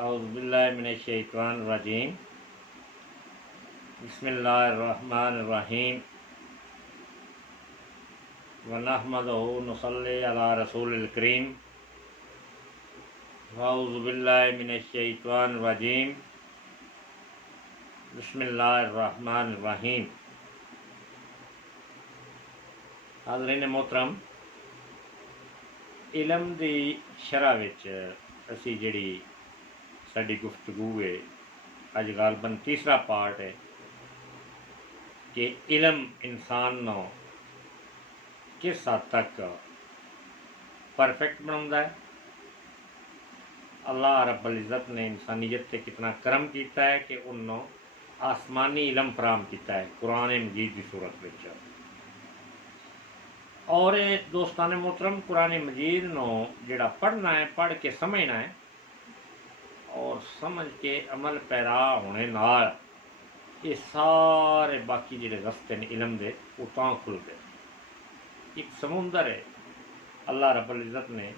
औज़ुबिल्लाहि मिनश्शैतानिर्रजीम बिस्मिल्लाहिर्रहमानिर्रहीम व नहमदुहु व नुसल्ली अला रसूलिल करीम औज़ुबिल्लाहि मिनश्शैतानिर्रजीम बिस्मिल्लाहिर्रहमानिर्रहीम। हाज़रीन मोहतरम, इलम दी शरह विच असी जिहड़ी साडी गुफ्तगू है अज गालबन तीसरा पार्ट है कि इलम इंसान नो किस हद तक परफेक्ट बनाता है। अल्लाह रब्बुल इज़्ज़त ने इंसानियत से कितना करम किया है कि उन्होंने आसमानी इलम फराम किया है कुरान मजीद की सूरत में। और दोस्तान मोहतरम, कुरान मजीद नो जिहड़ा पढ़ना है, पढ़ के समझना है और समझ के अमल पैरा होने नाल ये सारे बाकी जिहड़े रस्ते ने इलम दे वो तां खुलते। एक समुंदर है, अल्लाह रब्बुल इज़्ज़त ने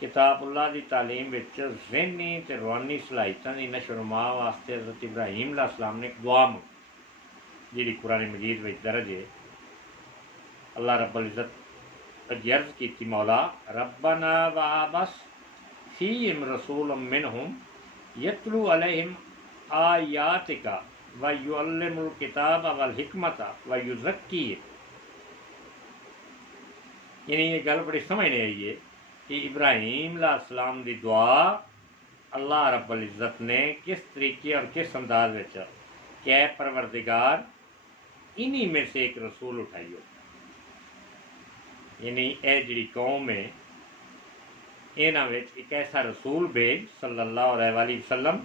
किताबुल्लाह की तालीम विच ज़हनी ते रूहानी सलाहियतां दी नशोनुमा वास्ते हज़रत इब्राहीम अलैहिस्सलाम ने दुआ मंगी जिहड़ी कुरान मजीद विच दर्ज है। अल्लाह रब्बुल इज़्ज़त अर्ज़ की, मौला रब्बना वअबस फ़ीहिम रसूलन मिनहुम यतलू अलैहिम आयातिका व युअल्लिमुल किताब वल हिकमता व युज़क्कीहिम। यानी ये गल बड़ी समझने आई है कि इब्राहीम अलैहिस्सलाम की दुआ अल्लाह रब्बुल इज़्ज़त ने किस तरीके और किस अंदाज में क्या परवरदिगार इन्हीं में से एक रसूल उठाइयो। यानी यह जी कौम है इन्हां विच एक ऐसा रसूल भेज सल्लल्लाहु अलैहि वसल्लम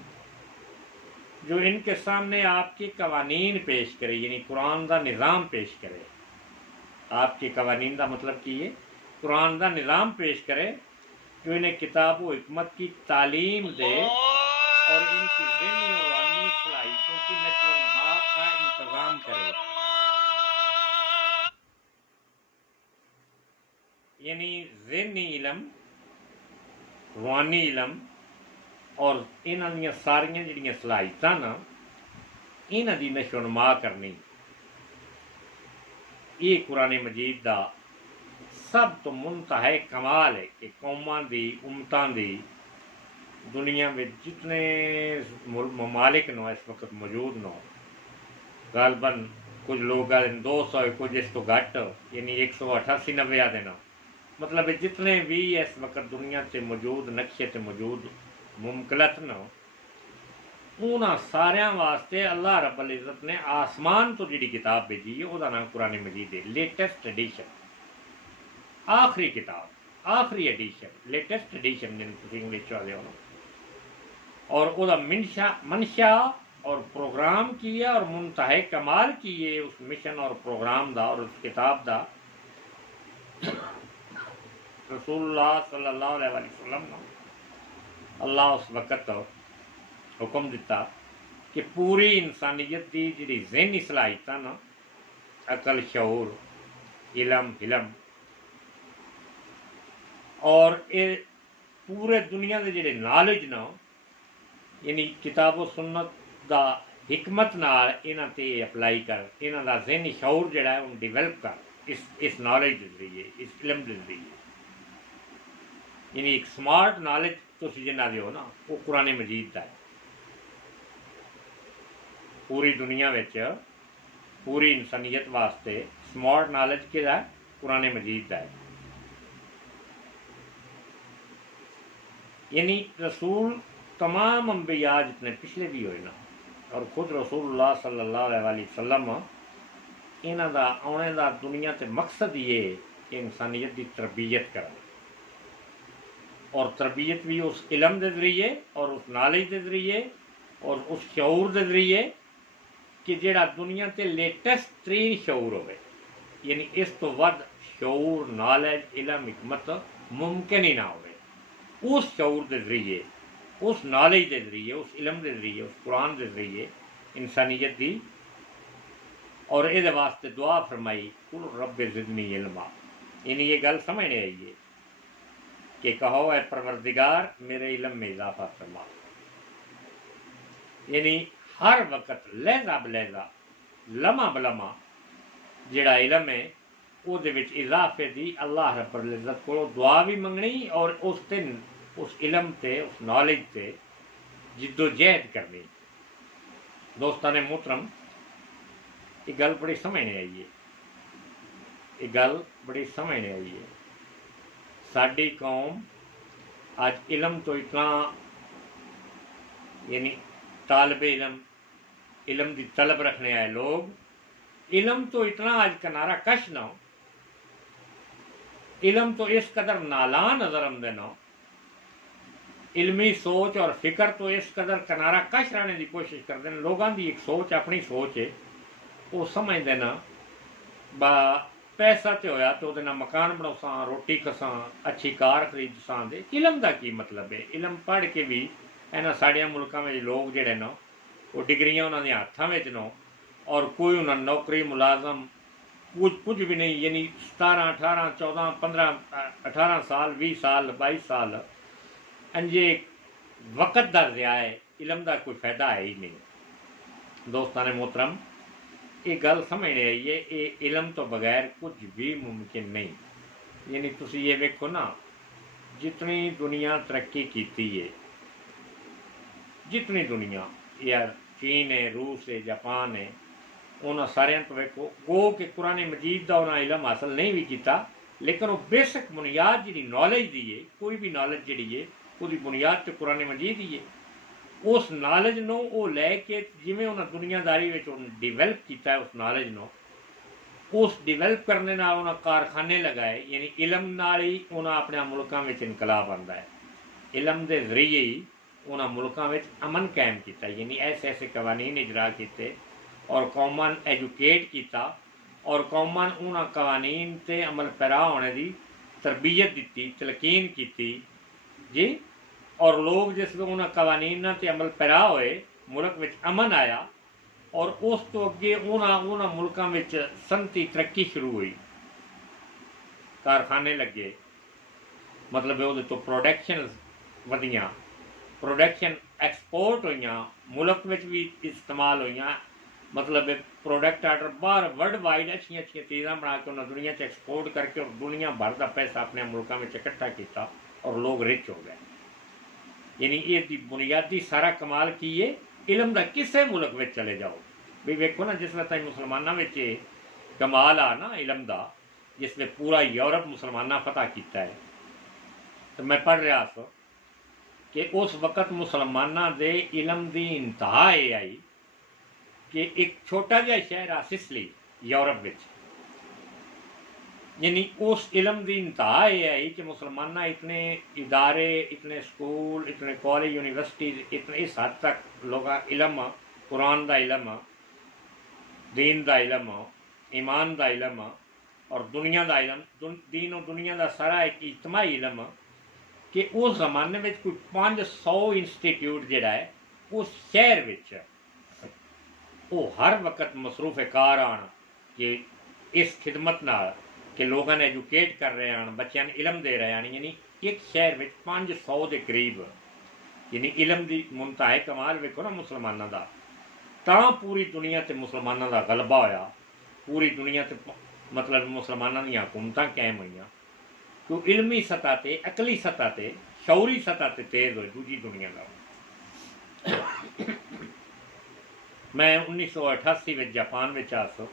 जो इनके सामने आपके कवानीन पेश करे, यानी कुरान का निज़ाम पेश करे। आपके कवानीन का मतलब की है कुरान का निज़ाम पेश करे जो इन्हें किताब व हिकमत की तालीम दे और इनकी ज़हनी और रूहानी सलाहियतों की नशो नमा का इंतज़ाम करे। यानी ज़हनी इलम, रूहानी इलम और इन्हां दी सारियां जिहड़ियां सलाहियतां ना इन्हां दी नशोनुमा करनी, ये कुरान मजीद का सब तो मुंतहा कमाल है कि कौमां दी उम्मतां दी दुनिया में जितने ममालिक नो इस वक्त मौजूद नो, गालबन कुछ लोग 200 कुछ इस तो घट, यानी 188 90 ना, मतलब जितने भी इस वक्त दुनिया से मौजूद नक्शे से मौजूद मुमकलत न उन्होंने सारिया वास्ते अल्लाह रब्बुल इज़्ज़त ने आसमान तो जी किताब भेजी है उसका नाम कुरान मजीद है। लेटेस्ट एडिशन, आखिरी किताब, आखिरी एडिशन, लेटेस्ट एडिशन जिन इंग्लिश वाले हो। और उसका मनशा और प्रोग्राम की है और मुंतहा कमाल की है उस मिशन और प्रोग्राम का और उस किताब का रसूलुल्लाह सल्लल्लाहु अलैहि वसल्लम ने अल्लाह उस वक़्त हुक्म दिता कि पूरी इंसानियत की जी ज़हनी सलाहियत ना, अकल, शऊर, इलम, हिलम और ये पूरे दुनिया के जिहड़े नॉलेज ना, यानी किताब सुन्नत का हिकमत नाल इन्हां ते अपलाई कर, इन्हां दा ज़हनी शऊर जिहड़ा है उन्हें डिवेलप कर इस नॉलेज के जरिए, इस इलम के जरिए। यानी एक स्मार्ट नॉलेज तुसीं जिन्हां दे हो ना वो कुरान मजीद का है। पूरी दुनिया विच पूरी इंसानियत वास्ते स्मार्ट नॉलेज किहदा है? कुरान मजीद का है। यानी रसूल तमाम अंबिया जितने पिछले भी हुए ना और खुद रसूलुल्लाह सल्लल्लाहु अलैहि वसल्लम इन्हां दा आने का दुनिया ते मकसद ये है कि इंसानियत की तरबियत करें, और तरबियत भी उस इलम के जरिए और उस नॉलेज के जरिए और उस शऊर के जरिए कि जिहड़ा दुनिया ते लेटेस्ट तरीन शऊर होवे। यानी इस तो वध शऊर, नॉलेज, इलम, हिकमत मुमकिन ही ना हो। उस शऊर के जरिए, उस नॉलेज के जरिए, उस इलम के जरिए, उस कुरान के जरिए इंसानियत की और ये वास्ते दुआ फरमाई कुल रब्बे ज़िदनी इल्मा। यानी ये गल समझने आई है कि कहो है परवरदिगार मेरे इलम में इजाफा फरमा। यानी हर वक्त लहजा बलहजा लम्हा बलम्हा जिहड़ा इलम है ਉਹਦੇ ਵਿੱਚ इजाफे की अल्लाह रब्बुल इज़्ज़त को दुआ भी मंगनी और उस इलम ते उस नॉलेज से जिद्दोजहद करनी। दोस्तान मोहतरम, ये गल बड़ी समझने आई है, ये गल बड़ी समझने आई है। साडी कौम आज इलम तो इतना यानी तालब इलम की तलब रखने आए लोग इलम तो इतना आज किनारा कश ना इलम तो इस कदर नाला नजर आमदे ना इलमी सोच और फिक्र तो इस कदर किनारा कश रहने की कोशिश करते हैं। लोगों की एक सोच अपनी सोच है, वो समझते ना बा पैसा तो होया तो वो मकान बनासा रोटी खसा अच्छी कार खरीद सा दे इलम का की मतलब है। इलम पढ़ के भी इन्होंने साड़िया मुल्कों में लोग जोड़े ना वो डिग्रियां उन्होंने हाथों में न और कोई उन्होंने नौकरी मुलाजम कुछ भी नहीं, यानी 17 18 14 15 18 साल 20 साल 22 साल अंजे वक़्त का ज़िया है, इलम का कोई फायदा है ही नहीं। दोस्तान मोहतरम, ये गल समझने आई है, ये इलम तो बगैर कुछ भी मुमकिन नहीं। यानी तुसी ये वेखो ना, जितनी दुनिया तरक्की की है, जितनी दुनिया यार चीन है, रूस है, जापान है, उन्होंने सारे तो वेखो गो कि कुरान मजीद का उन्हें इलम हासिल नहीं भी किया, लेकिन वो बेसिक बुनियाद जी नॉलेज दी है, कोई भी नॉलेज जी है उसकी बुनियाद तो कुरान मजीद ही है। उस नॉलेज नो वो लैके जिमें उन्हें दुनियादारी डिवेल्प किया उस नॉलेज नो उस डिवेल्प करने नाल उन्हें कारखाने लगाए, यानी इलम नाल ही उन्हें अपने मुल्कों में इनकलाब आता है। इलम के जरिए ही उन्हें मुल्कों में अमन कायम किया, यानी ऐसे ऐसे कवानीन इजरा किए और कौमान एजुकेट किया और कौमान उन्होंने कवानीन ते अमल पैरा होने की तरबियत दी तलकीन की जी। और लोग जिस उन्होंने कवानीन ते अमल पैरा होए मुल्क में अमन आया और उस तो अगे उन्होंने मुल्कों में सनती तरक्की शुरू हुई, कारखाने लगे, मतलब वो तो प्रोडक्शन वधियां, प्रोडक्शन एक्सपोर्ट हुई, मुल्क में भी इस्तेमाल हुई, मतलब प्रोडक्ट आर्डर बाहर वर्ल्ड वाइड अच्छी अच्छी चीज़ा बना के उन्हें दुनिया से एक्सपोर्ट करके और दुनिया भर का पैसा अपने मुल्कों में इकट्ठा किया और लोग रिच हो गए। यानी ये बुनियादी सारा कमाल की है इलम का, किसी मुल्क में चले जाओ भी वेखो ना, जिस तक मुसलमानों में कमाल आ ना इलम का, जिसने पूरा यूरोप मुसलमाना फतह किया है। तो मैं पढ़ रहा था कि उस वक़्त मुसलमाना दे इलम की इंतहा ये आई कि एक छोटा जहा शहर आ सिसली यूरोप में, यानी उस इलम की इंतहा ये आई कि मुसलमान इतने इदारे, इतने स्कूल, इतने कॉलेज, यूनिवर्सिटीज़, इतने इस हद तक लोग इलम, कुरान का इलम, दीन का इलम, ईमान का इलम और दुनिया का इलम, दीन और दुनिया का सारा एक इज्तमाही इलम कि उस जमाने में कोई 500 इंस्टीट्यूट जोड़ा है उस शहर में वो हर वक्त मसरूफ कार आन कि इस खिदमत नाल कि लोगों ने एजुकेट कर रहे हैं, बच्चों ने इलम दे रहे हैं। यानी एक शहर में 500 के करीब यानी इलम की मुमताए कमाल वेखो ना मुसलमानों का, तो पूरी दुनिया से मुसलमानों का गलबा होया, पूरी दुनिया से मतलब मुसलमानों दी हुकूमतां कायम हुई, क्योंकि इलमी सतह पर, अकली सतह पर, शौरी सतह पर तेज़ हो दूजी दुनिया का। मैं 1988 में जापान में आ सो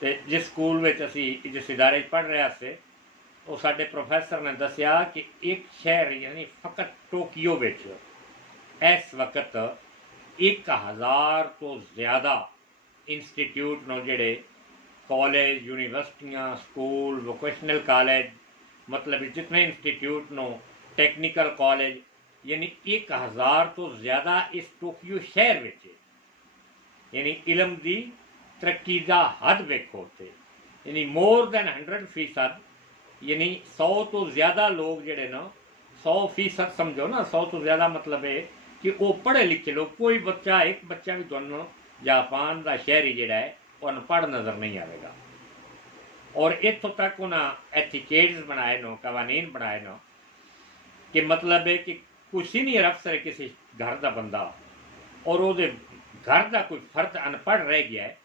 तो जिस स्कूल में असी जिस इदारे पढ़ रहा से वो साडे प्रोफैसर ने दसिया कि एक शहर यानी फ़कत टोक्यो में इस वक्त 1000 तो ज़्यादा इंस्टीट्यूट नो जेड़े कॉलेज, यूनिवर्सिटियाँ, स्कूल, वोकेशनल कॉलेज, मतलब जितने इंस्टीट्यूट नो टेक्निकल कॉलेज, यानी 1000 तो ज़्यादा इस टोक्यो शहर में, यानी इलम की तरक्की का हद वेखो थे, यानी मोर दैन 100%, यानी 100 तो ज़्यादा लोग जोड़े ना 100% समझो ना, 100 तो ज़्यादा मतलब है कि वो पढ़े लिखे लोग, कोई बच्चा एक बच्चा भी दोनों जापान का शहरी जोड़ा है वो अनपढ़ नज़र नहीं आएगा। और इतों तक उन्हें एथिकेट्स बनाए नो, कवानीन बनाए नो कि मतलब है कि कोई सीनियर अफसर है किसी घर का बंदा और ਉਹਦੇ घर का कोई फर्द अनपढ़ रह गया है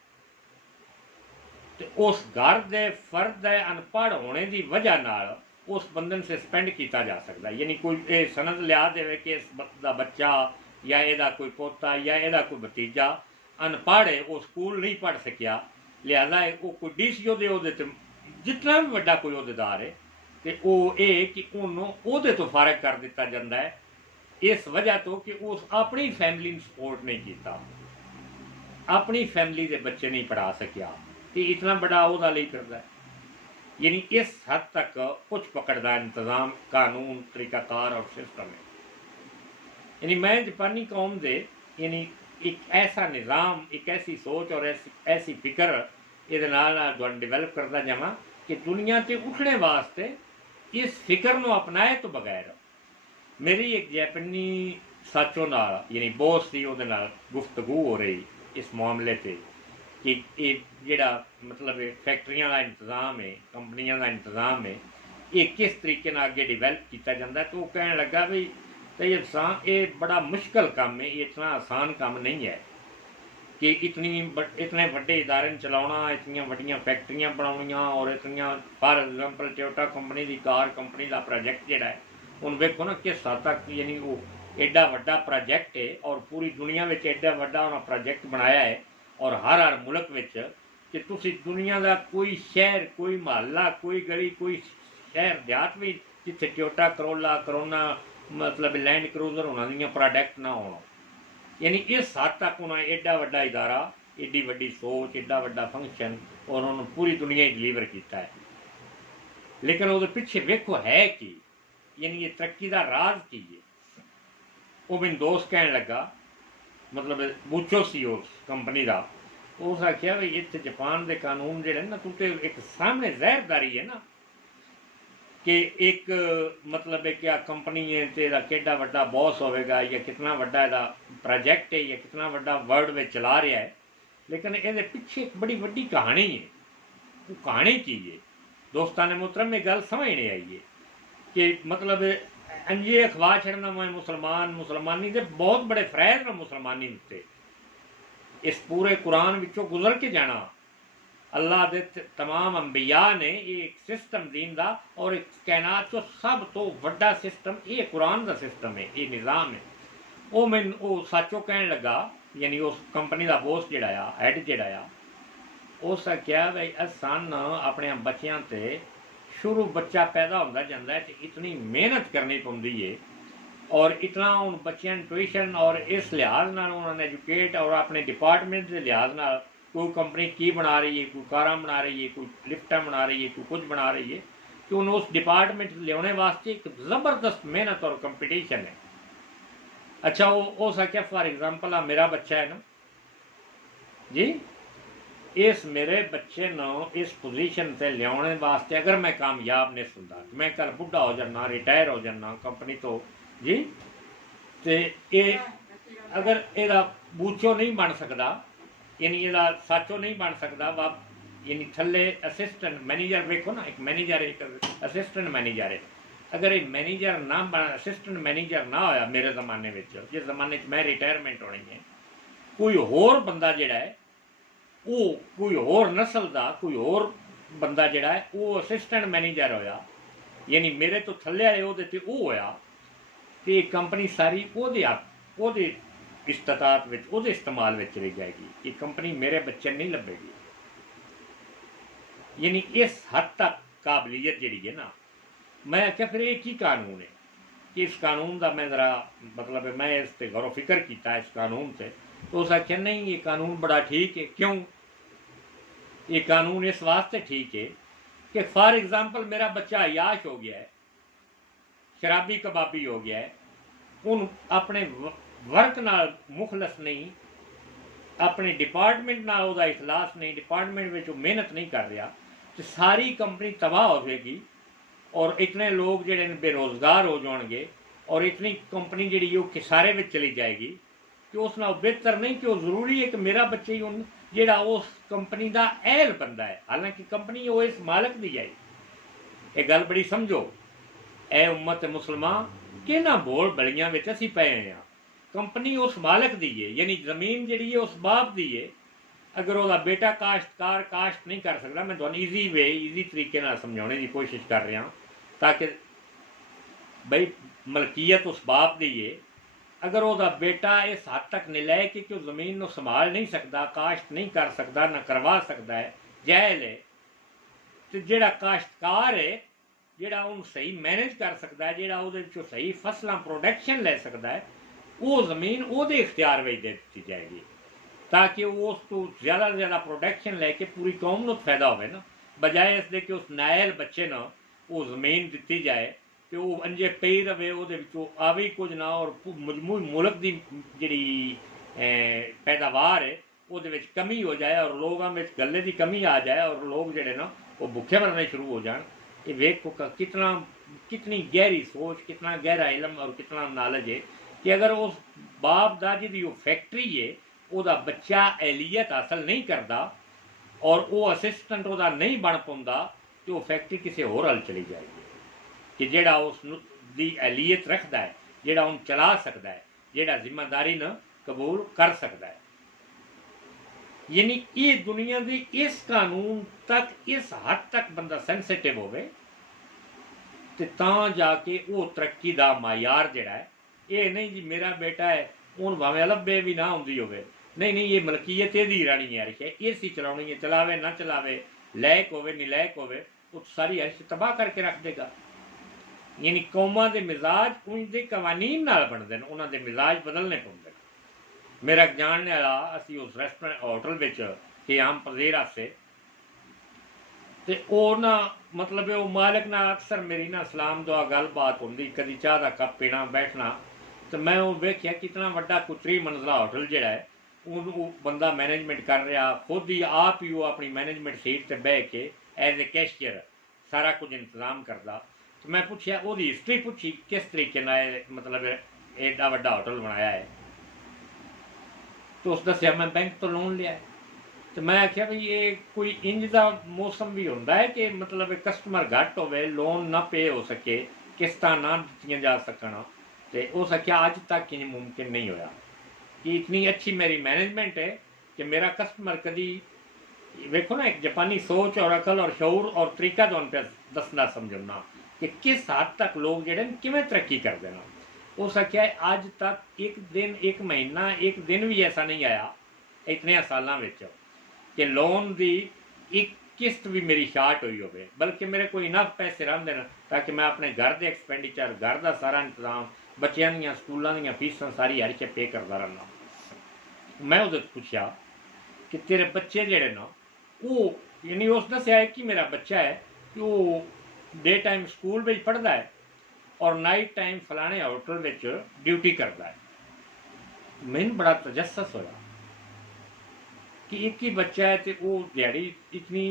तो उस घर के फर्द के अनपढ़ होने की वजह नाल उस बंदे नूं सस्पेंड किया जा सकता है। यानी कोई ये सनद लिया दे कि इस दा बच्चा या इहदा कोई पोता या इहदा कोई भतीजा अनपढ़ है, वो स्कूल नहीं पढ़ सकिया, लिहाजा वो कोई DCO दे ओहदे ते जितना भी वड्डा कोई अहदेदार है तो वो ये कि उन्होंने ओहदे तो फारग कर दिता जाता है इस वजह तो कि उस अपनी फैमिली सपोर्ट नहीं किया, अपनी फैमिली के बच्चे नहीं पढ़ा सकिया तो इतना बड़ा ओहदा नहीं करता है। यानी इस हद तक कुछ पकड़दा इंतज़ाम कानून तरीकाकार और सिस्टम है। यानी मैं जापानी कौम दे यानी एक ऐसा निज़ाम, एक ऐसी सोच और ऐसी फिक्र ये डिवेलप करता जावां कि दुनिया से उठने वास्ते इस फिक्र को अपनाए तो बगैर। मेरी एक जापानी साचो नाल यानी बॉस की उहदे नाल गुफ्तगू हो रही इस मामले से कि ये जिहड़ा मतलब फैक्ट्रियां का इंतज़ाम है, कंपनियां का इंतज़ाम है, ये किस तरीके नाल अगे डिवेलप किया जाता है। तो कहने लगा भी तो ये बड़ा मुश्किल काम है, ये इतना आसान काम नहीं है कि इतने बड़े इदारे चलाना, इतनी वड्डियां फैक्ट्रियां बनाउणियां और इतनी फॉर एग्जाम्पल टोयोटा कंपनी की कार कंपनी का प्रोजेक्ट जिहड़ा है हुण वेखो ना किस हद तक यानी वो एडा वड्डा प्रोजेक्ट है और पूरी दुनिया में एडा वड्डा उन्होंने प्रोजेक्ट बनाया है और हर मुल्क में कि तुसी दुनिया का कोई शहर, कोई महल्ला, कोई गली, कोई शहर देहात भी जिथे टोयोटा करोना मतलब लैंड क्रूजर उन्होंने प्रोडक्ट ना होना। यानी इस हद तक उन्होंने एडा वड्डा इदारा, एडी वड्डी सोच, एडा वड्डा फंक्शन और उन्होंने पूरी दुनिया ही डिलीवर किया है। लेकिन वो पिछे वेखो है कि यानी ये तरक्की का राज की है। वो मैंने दोस्त कहने लगा मतलब बूचो सी उस कंपनी का, उस आख्या भी इतने जापान के कानून जोड़े ना तू तो एक सामने जहरदारी है ना कि एक मतलब है क्या कंपनी है तो केडा वड्डा बॉस होगा या कितना वड्डा इहदा प्रोजेक्ट है या कितना वड्डा वर्ल्ड में चला रहा है। लेकिन ये पिछे एक बड़ी वड्डी कहानी है। वो कहानी की है दोस्तान मोहतरम में गल समझ नहीं आई है कि मतलब अंजे अखवा छड़ना मैं मुसलमानी के बहुत बड़े फरैज ने मुसलमानी उत्ते इस पूरे कुरान विचों गुजर के जाना। अल्लाह दे तमाम अंबिया ने एक सिस्टम दीन दा और एक कायनात चो सब तो वड्डा सिस्टम ये कुरान का सिस्टम है, ये निज़ाम है। वो मैनू वो सचो कहने लगा यानी उस कंपनी का बॉस जिहड़ा हैड जिहड़ा उस आख्या भाई असन अपने बच्चों से शुरू बच्चा पैदा होता जाता है तो इतनी मेहनत करनी पौंदी है और इतना उन बच्चों ट्यूशन और इस लिहाज नाल उन्होंने एजुकेट और अपने डिपार्टमेंट के लिहाज नाल कोई कंपनी की बना रही है, कोई कारां बना रही है, कोई लिफ्टां बना रही है, कोई कुछ बना रही है कि उन्हें उस डिपार्टमेंट लियाने वास्ते एक ज़बरदस्त मेहनत और कंपटीशन है। अच्छा वो सके फॉर एग्जाम्पल मेरा बच्चा है ना जी, इस मेरे बच्चे न इस पोजीशन से लियाने वास्ते अगर मैं कामयाब नहीं सुनता मैं कल बुढ़ा हो जाना, रिटायर हो जाना कंपनी तो जी, तो ये अगर यदा बूचो नहीं बन सकता यानी यदा साचो नहीं बन सकता वाप यानी थले असिस्टेंट मैनेजर वेखो ना, एक मैनेजर एक असिस्टेंट मैनेजर है। अगर ये मैनेजर ना बन असिस्टेंट मैनेजर ना होया मेरे जमाने में, जिस जमाने मैं रिटायरमेंट होनी है, कोई होर बंदा जिहड़ा है वो कोई होर नस्ल का कोई होर बंदा जिहड़ा है वो असिस्टेंट मैनेजर होया यानी मेरे तो थल्ले वाले ओहदे ते वो होया तो कंपनी सारी ओहदे इस्तात ओहदे इस्तेमाल में चली जाएगी, ये कंपनी मेरे बच्चे नहीं लभेगी। यानी इस हद तक काबलियत जी है ना। मैं आख्या फिर एक ही कानून है कि इस कानून का मैं ज़रा मतलब मैं इस पर गौर फिक्र किया इस कानून से, तो उस आख्या नहीं ये कानून बड़ा ठीक है। क्यों ये कानून इस वास्ते ठीक है कि फॉर एग्जाम्पल मेरा बच्चा अयाश हो गया है, शराबी कबाबी हो गया है, उन अपने वर्क नाल मुखलस नहीं, अपने डिपार्टमेंट नाल उहदा इखलास नहीं, डिपार्टमेंट में मेहनत नहीं कर रहा तो सारी कंपनी तबाह हो जाएगी और इतने लोग जिहड़े बेरोज़गार हो जाएंगे और इतनी कंपनी जिहड़ी वो किसारे में चली जाएगी कि उस नाल बेहतर नहीं कि वो जरूरी है कि मेरा बच्चे ही उन जिहड़ा उस कंपनी का अहल बंदा है, हालांकि कंपनी वो इस मालक दी है। ये गल बड़ी समझो ए उम्मत मुसलमान कि ना बोल बलियां विच असीं पए हैं कंपनी उस मालक दी है, यानी ज़मीन जी उस बाप दी है। अगर वह बेटा काश्तकार काश्त नहीं कर सकता, मैं तुहानूं ईजी वे ईजी तरीके नाल समझाने की कोशिश कर रहा ताकि बई मलकीयत उस बाप दी है। अगर वह बेटा इस हद तक नलायक है कि वह जमीन को संभाल नहीं सकता, काश्त नहीं कर सकता, ना करवा सकता है, जायज़ है, तो जिहड़ा काश्तकार है जिहड़ा उन्हें सही मैनेज कर सकता है, जिहड़ा उहदे विचों सही फसलां प्रोडक्शन लै सकता है, वो जमीन उहदे इख्तियार में दे दी जाएगी ताकि वो उस तो ज़्यादा से ज़्यादा प्रोडक्शन लैके पूरी कौम को फायदा हो ना, बजाय इसके कि उस नायल बच्चे ना वो जमीन दी जाए कि वो अंजे पई रहे, वो आवे कुछ ना, और मजमूई मुल्क की जी पैदावार है वो कमी हो जाए और लोगों में गले की कमी आ जाए और लोग जोड़े ना वो भुखे मरने शुरू हो जाए। ये वेखो कितना कितनी गहरी सोच, कितना गहरा इलम और कितना नॉलेज है कि अगर उस बाप दादी की वो फैक्ट्री है वह बच्चा एहलीयत हासिल नहीं करता और वो असिस्टेंट वह नहीं बन पाता तो वह फैक्ट्री किसी होर हल चली जाएगी कि जेड़ा उस दी एहलीयत रखता है, जेड़ा उन चला सकता है, जेड़ा जिम्मेदारी न कबूल कर सकता है। यानी ये दुनिया की इस कानून तक इस हद तक बंदा सेंसिटिव होवे ते तां जाके वो तरक्की का मायार जिहड़ा है, ये नहीं जी मेरा बेटा है उन भावें अलब्बे भी ना आउंदी होवे, नहीं नहीं ये मलकीयत यदी रानी है, अर्श है ए सी चलानी है, चलावे ना चलावे, लायक होवे नहीं लायक होवे, वो सारी अर्श तबाह करके रख देगा। यानी कौमां दे मिजाज उनके कवानीन नाल बनते हैं, उन्होंने मिजाज बदलने पौंदे। मेरा जानने वाला असी उस रेस्टोरेंट होटल में कि आम पजेर आसे तो वह ना मतलब वो मालिक ना अक्सर मेरी ना सलाम दुआ गलबात होंगी, कभी चाह का कप पीना बैठना, तो मैं वो वेख्या कितना वड्डा कुतरी मंजिला होटल जोड़ा है वो बंदा मैनेजमेंट कर रहा, खुद ही आप ही वो अपनी मैनेजमेंट सीट पर बह के एज ए कैशियर सारा कुछ इंतजाम करता। तो मैं पूछया वो हिस्टरी पूछी किस तरीके मतलब एडा वड्डा होटल बनाया है, तो उस दसिया मैं बैंक तो लोन लिया है। तो मैं आख्या भाई ये कोई इंज का मौसम भी होंदा है कि मतलब कस्टमर घट होवे, लोन ना पे हो सके, किस्त ना दित्तियां जा सकन, तो उस आख्या अज तक इंज मुमकिन नहीं होया कि इतनी अच्छी मेरी मैनेजमेंट है कि मेरा कस्टमर कभी वेखो ना एक जापानी सोच और अकल और शऊर और तरीका तो पे दसना समझना कि किस हद तक लोग जोड़े किमें तरक्की कर देना। उस आख्या अज तक एक दिन एक महीना एक दिन भी ऐसा नहीं आया इतने सालों में कि लोन की एक किस्त भी मेरी शार्ट हुई हो, बल्कि मेरे को इनफ पैसे रहते हैं ताकि मैं अपने घर के एक्सपेंडिचर घर का सारा इंतजाम बच्चों दी स्कूलों दी फीसां सारी हर पे करता रहना। मैं उस पूछा कि तेरे बच्चे जोड़े ना वो यानी उस दसिया कि मेरा बच्चा है कि वो डे टाइम स्कूल में पढ़ता है और नाइट टाइम फलाने होटल में ड्यूटी करता है। मैंने बड़ा तजस्सुस होया कि एक ही बच्चा है तो वो दिहाड़ी इतनी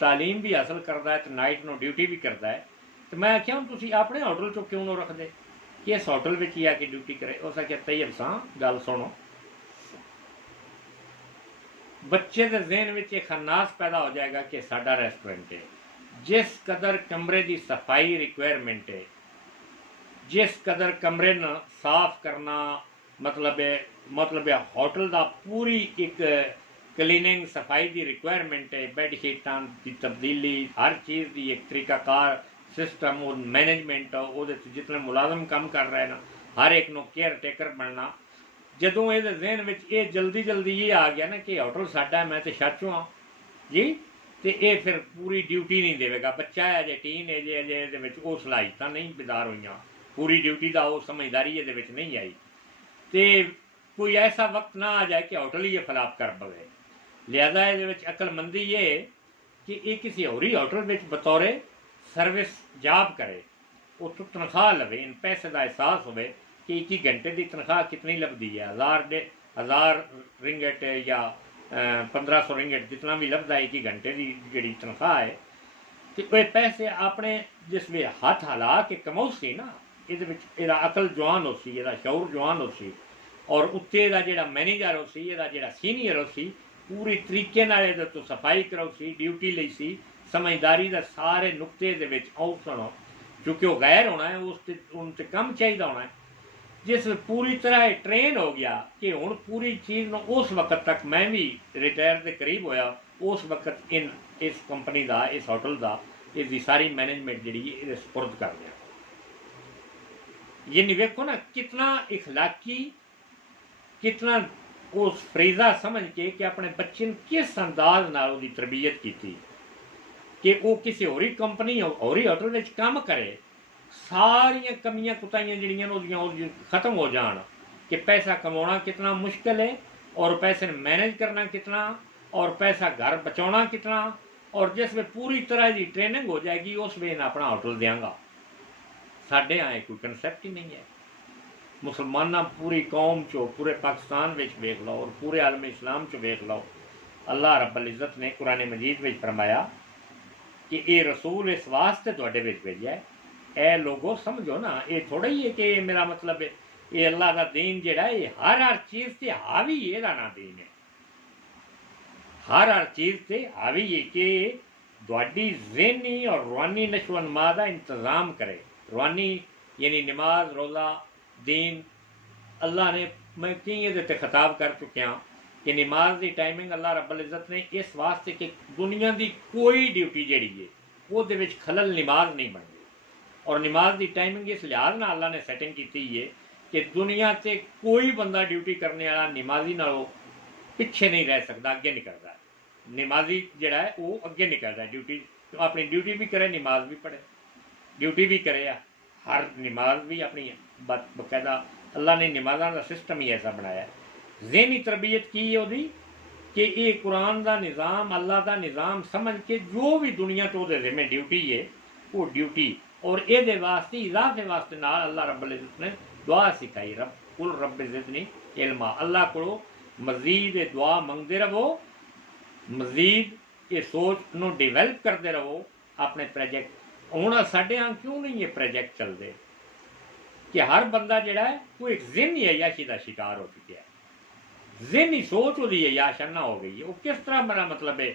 तालीम भी हासिल करता है तो नाइट नो ड्यूटी भी करता है। तो मैं आख्या हम तुम अपने होटल चो क्यों ना रखते कि इस होटल में ही आके ड्यूटी करे। उस आख्या तैयब सां गल सुनो, बच्चे के जहन में एक खन्नास पैदा हो जाएगा कि साडा रेस्टोरेंट है, जिस कदर कमरे की सफाई रिक्वायरमेंट है, जिस कदर कमरे न साफ करना मतलब होटल का पूरी एक क्लीनिंग सफाई की रिक्वायरमेंट है, बेडशीटां की तब्दीली हर चीज़ की एक तरीकाकार सिस्टम और मैनेजमेंट वो जितने मुलाजम काम कर रहे हैं ना हर एक नो केयर टेकर बनना। जदों ये जहन में ये जल्दी जल्दी ये आ गया ना कि होटल साडा है मैं तो शाचू हाँ जी, तो ये फिर पूरी ड्यूटी नहीं देगा। बच्चा है अजे टीन एज अजे वो सलाहियत नहीं बेदार हुई, पूरी ड्यूटी का वो समझदारी ये नहीं आई, तो कोई ऐसा वक्त ना आ जाए कि होटल ही ये फलाप कर पवे। लिहाजा ये अकलमंदी ये है कि ये किसी होरी होटल में बतौरे सर्विस जॉब करे, वो तो तनख्वाह लवे, इन पैसे का एहसास हो कि एक ही घंटे की तनख्वाह कितनी लगती है, 1000 रिंगट या 1500 रिंगट जितना भी लगता है एक ही घंटे की जी तनख्वाह है, तो वह पैसे अपने जिस वे हाथ हिला के कमाऊसी ना ये अकल जवान हो सी, ये शौर जवान हो सी, और उत्ते जो मैनेजर हो सी, ये सीनियर हो सी पूरी तरीके तो सफाई कराओ सी, ड्यूटी ली सी, समझदारी का सारे नुकते आउ सुनो, क्योंकि वह गैर होना है उस उनसे कम चाहिए होना है। जिस पूरी तरह ट्रेन हो गया कि हुण पूरी चीज़ में उस वक्त तक मैं भी रिटायर के करीब होया उस वक्त इस कंपनी का इस होटल का इसकी सारी मैनेजमेंट जी सपुर्द कर दिया। ये नहीं वेखो ना कितना इखलाकी कितना उस फरीजा समझ के कि अपने बच्चे किस अंदाज नाल उसकी तरबियत की कि वो किसी होरी कंपनी होरी होटल में काम करे सारिया कमियां कुताइयां जड़ियां खत्म हो जान कि पैसा कमाना कितना मुश्किल है और पैसे मैनेज करना कितना और पैसा घर बचाना कितना और जिस वे पूरी तरह की ट्रेनिंग हो जाएगी उस वे अपना होटल देंगा। साढ़े आए कोई कंसैप्ट ही नहीं है। मुसलमाना पूरी कौम चो पूरे पाकिस्तान में वेख लो और पूरे आलम इस्लाम चो वेख लो अल्लाह रब्बुल इज़्ज़त ने कुरान मजीद में फरमाया कि ये रसूल इस वास्ते तुहाडे विच भेजा है। ए लोगो समझो ना ये थोड़ा ही है कि मेरा मतलब है ये अल्लाह का दीन जिहड़ा है ये हर चीज़ से हावी है ना दीन है हर चीज़ से हावी है कि तुहाडी ज़हनी और रूहानी नशोनमा का इंतज़ाम करे। रूहानी यानी नमाज रोज़ा दीन अल्लाह ने मैं कई खिताब कर चुकिया कि नमाज की टाइमिंग अल्लाह रब्बुल इज़्ज़त ने इस वास्ते कि दुनिया की कोई ड्यूटी जी है वो खलल नमाज नहीं बनती और नमाज की टाइमिंग इस लिहाज ना अल्लाह ने सैटिंग की है कि दुनिया से कोई बंदा ड्यूटी करने वाला नमाजी नालों पिछे नहीं रह सकता अगे नहीं करता। नमाजी जड़ा है वो अगे नहीं करता ड्यूटी अपनी ड्यूटी भी करे नमाज भी पढ़े ड्यूटी भी करे हर नमाज भी अपनी बकायदा अल्लाह ने नमाजा का सिस्टम ही ऐसा बनाया है। ज़हनी तरबियत की है वही कि ये कुरान का निज़ाम अल्लाह का निज़ाम समझ के जो भी दुनिया तो जिम्मे ड्यूटी है वो ड्यूटी और ये वास्ते इजाफे वास्ते नाल अल्लाह रब्बुल इज़्ज़त ने दुआ सिखाई रब कुल रब ज़िदनी इल्मा अल्लाह को मजीद दुआ मंगते रहो मजीद ये सोच को डिवेल्प करते रहो अपने प्रोजेक्ट। हुण साढ़े यहाँ क्यों नहीं ये प्रोजेक्ट चलते कि हर बंदा जड़ा है वो एक ज़हनी अयाशी का शिकार हो चुका है। ज़हनी सोच वो अयाशाना हो गई है वो किस तरह मेरा मतलब है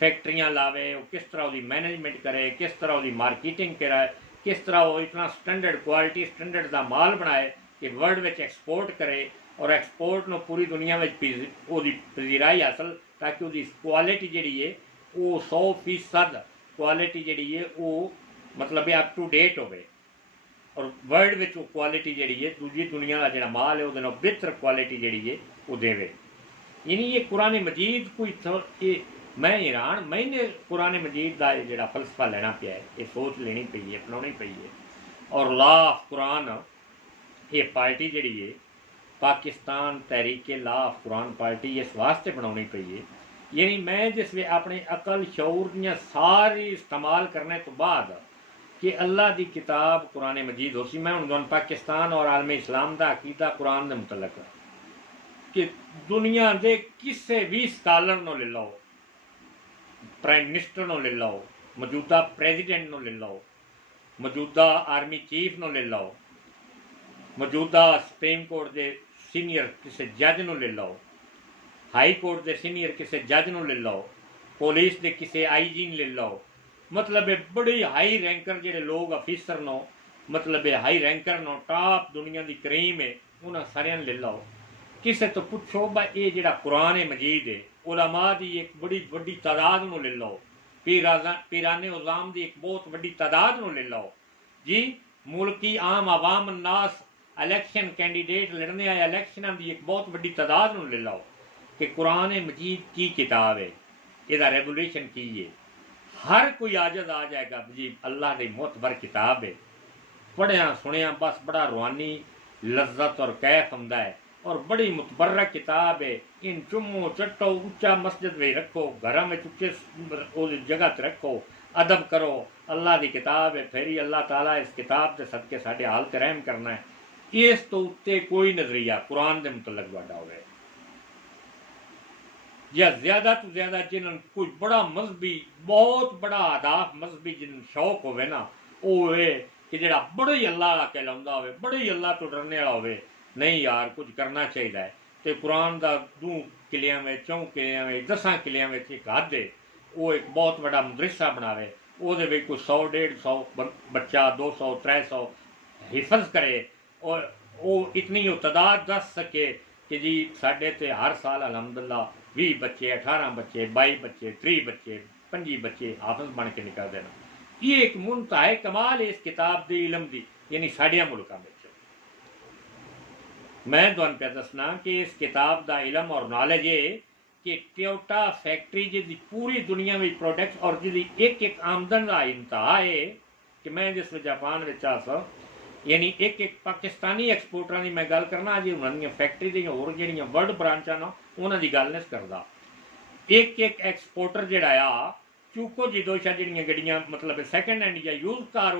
फैक्ट्रियाँ लावे वो किस तरह वो मैनेजमेंट करे किस तरह वो मार्केटिंग करे किस तरह वो इतना स्टैंडर्ड क्वालिटी स्टैंडर्ड का माल बनाए कि वर्ल्ड में एक्सपोर्ट करे और एक्सपोर्ट में पूरी दुनिया में पजीराई हासिल ताकि वो क्वालिटी जी है वो 100% क्वालिटी जी है वो मतलब अप टू डेट हो और वर्ल्ड में क्वालिटी जी है दूजी दुनिया का जो माल है वो बेहतर क्वालिटी जी है वो देवे। यानी ये कुरान मजीद कोई मैं हैरान मैंने कुरान मजीद का जो फलसफा लेना पाया है ये सोच लेनी पई है अपनानी पई है और लॉ ऑफ कुरान ये पार्टी जी है Pakistan Tehreek law of Quran party इस वास्ते बनानी पई है। यानी मैं जिस वे अपने अकल शऊर दियाँ सारी इस्तेमाल करने तो बाद कि अल्लाह की किताब कुरान मजीद हो सी मैं हूँ पाकिस्तान और आलम इस्लाम का अकीदा कुरान के मुतलक कि दुनिया के किसी भी स्कॉलर को ले लो प्राइम मिनिस्टर को ले लो मौजूदा प्रेजिडेंट को ले लो मौजूदा आर्मी चीफ को ले लो मौजूदा सुप्रीम कोर्ट के सीनियर किसी जज को ले लो हाई कोर्ट के सीनियर किसी जज को ले लो पुलिस के किसी आई जी ले लो मतलब बड़े हाई रैंकर जोड़े लोग अफीसर नो मतलब हाई रैंकर नो टॉप दुनिया की करीम है उन्होंने सारे ले लो किसी तो पुछो भाई ये जोड़ा कुरान मजीद है उलमा की एक बड़ी वड्डी तादाद में ले लो पीराने उज़ाम की एक बहुत वड्डी तादाद में ले लो जी मुल्की आम आवाम नास इलैक्शन कैंडीडेट लड़ने आए इलैक्शन की एक बहुत वड्डी तादाद में ले लो कि कुरान मजीद की किताब है यदा रेगुलेशन की है हर कोई आजद आ जाएगा जी अल्लाह की मोतबर किताब है पढ़िया सुनिया बस बड़ा रूहानी लज्जत और कैफ आंदा है और बड़ी मुतबर्रक किताब है। इन चुमो चट्टो उच्चा मस्जिद में रखो घर में उच्चे जगह पर रखो अदब करो अल्लाह की किताब है फिर ही अल्लाह ताला इस किताब के सदके साढ़े हाल ते रहम करना है। इस तो उत्ते कोई नजरिया कुरान के मुतलक वाडा होवे या ज्यादा तो ज्यादा जिन्होंने कोई बड़ा मजहबी बहुत बड़ा आदाफ मजहबी जिन शौक होवे ना वो है कि जरा बड़े ही अल्लाह कहलाउंदा होवे बड़े ही अल्लाह तो डरने वाला होवे नहीं यार कुछ करना चाहिए है तो कुरान का 2 किलियां में 4 किलियां में 10 किलियां में एक हद है वो एक बहुत बड़ा मदरसा बनावे वो कोई 100-150 बच्चा 200-300 हिफज करे और वो इतनी वो तादाद दस सके कि जी साढ़े ते हर साल अलहमदुल्ला 20 बच्चे 18 बच्चे 22 बच्चे 30 बच्चे 25 बच्चे हाफिज बन के निकलते हैं। ये एक मुंतहा कमाल है इस किताब के इलम की, यानी साढ़िया मुल्कों में। मैं तुहानू पे दसना कि इस किताब का इलम और नॉलेज ये कि टोयोटा फैक्ट्री जी पूरी दुनिया में प्रोडक्ट और जी एक एक आमदन का इंतहा है कि मैं जिस जापान में आ यानी एक एक पाकिस्तानी एक्सपोर्टर की मैं गल करना जी उन्होंने फैक्ट्री दी होर जी वर्ल्ड ब्रांचा ना उन्होंने गल नहीं करता। एक एक एक्सपोर्टर जड़ा आ चूको जी दोशा जी गड्डियाँ मतलब सैकेंड हैंड या यूज कार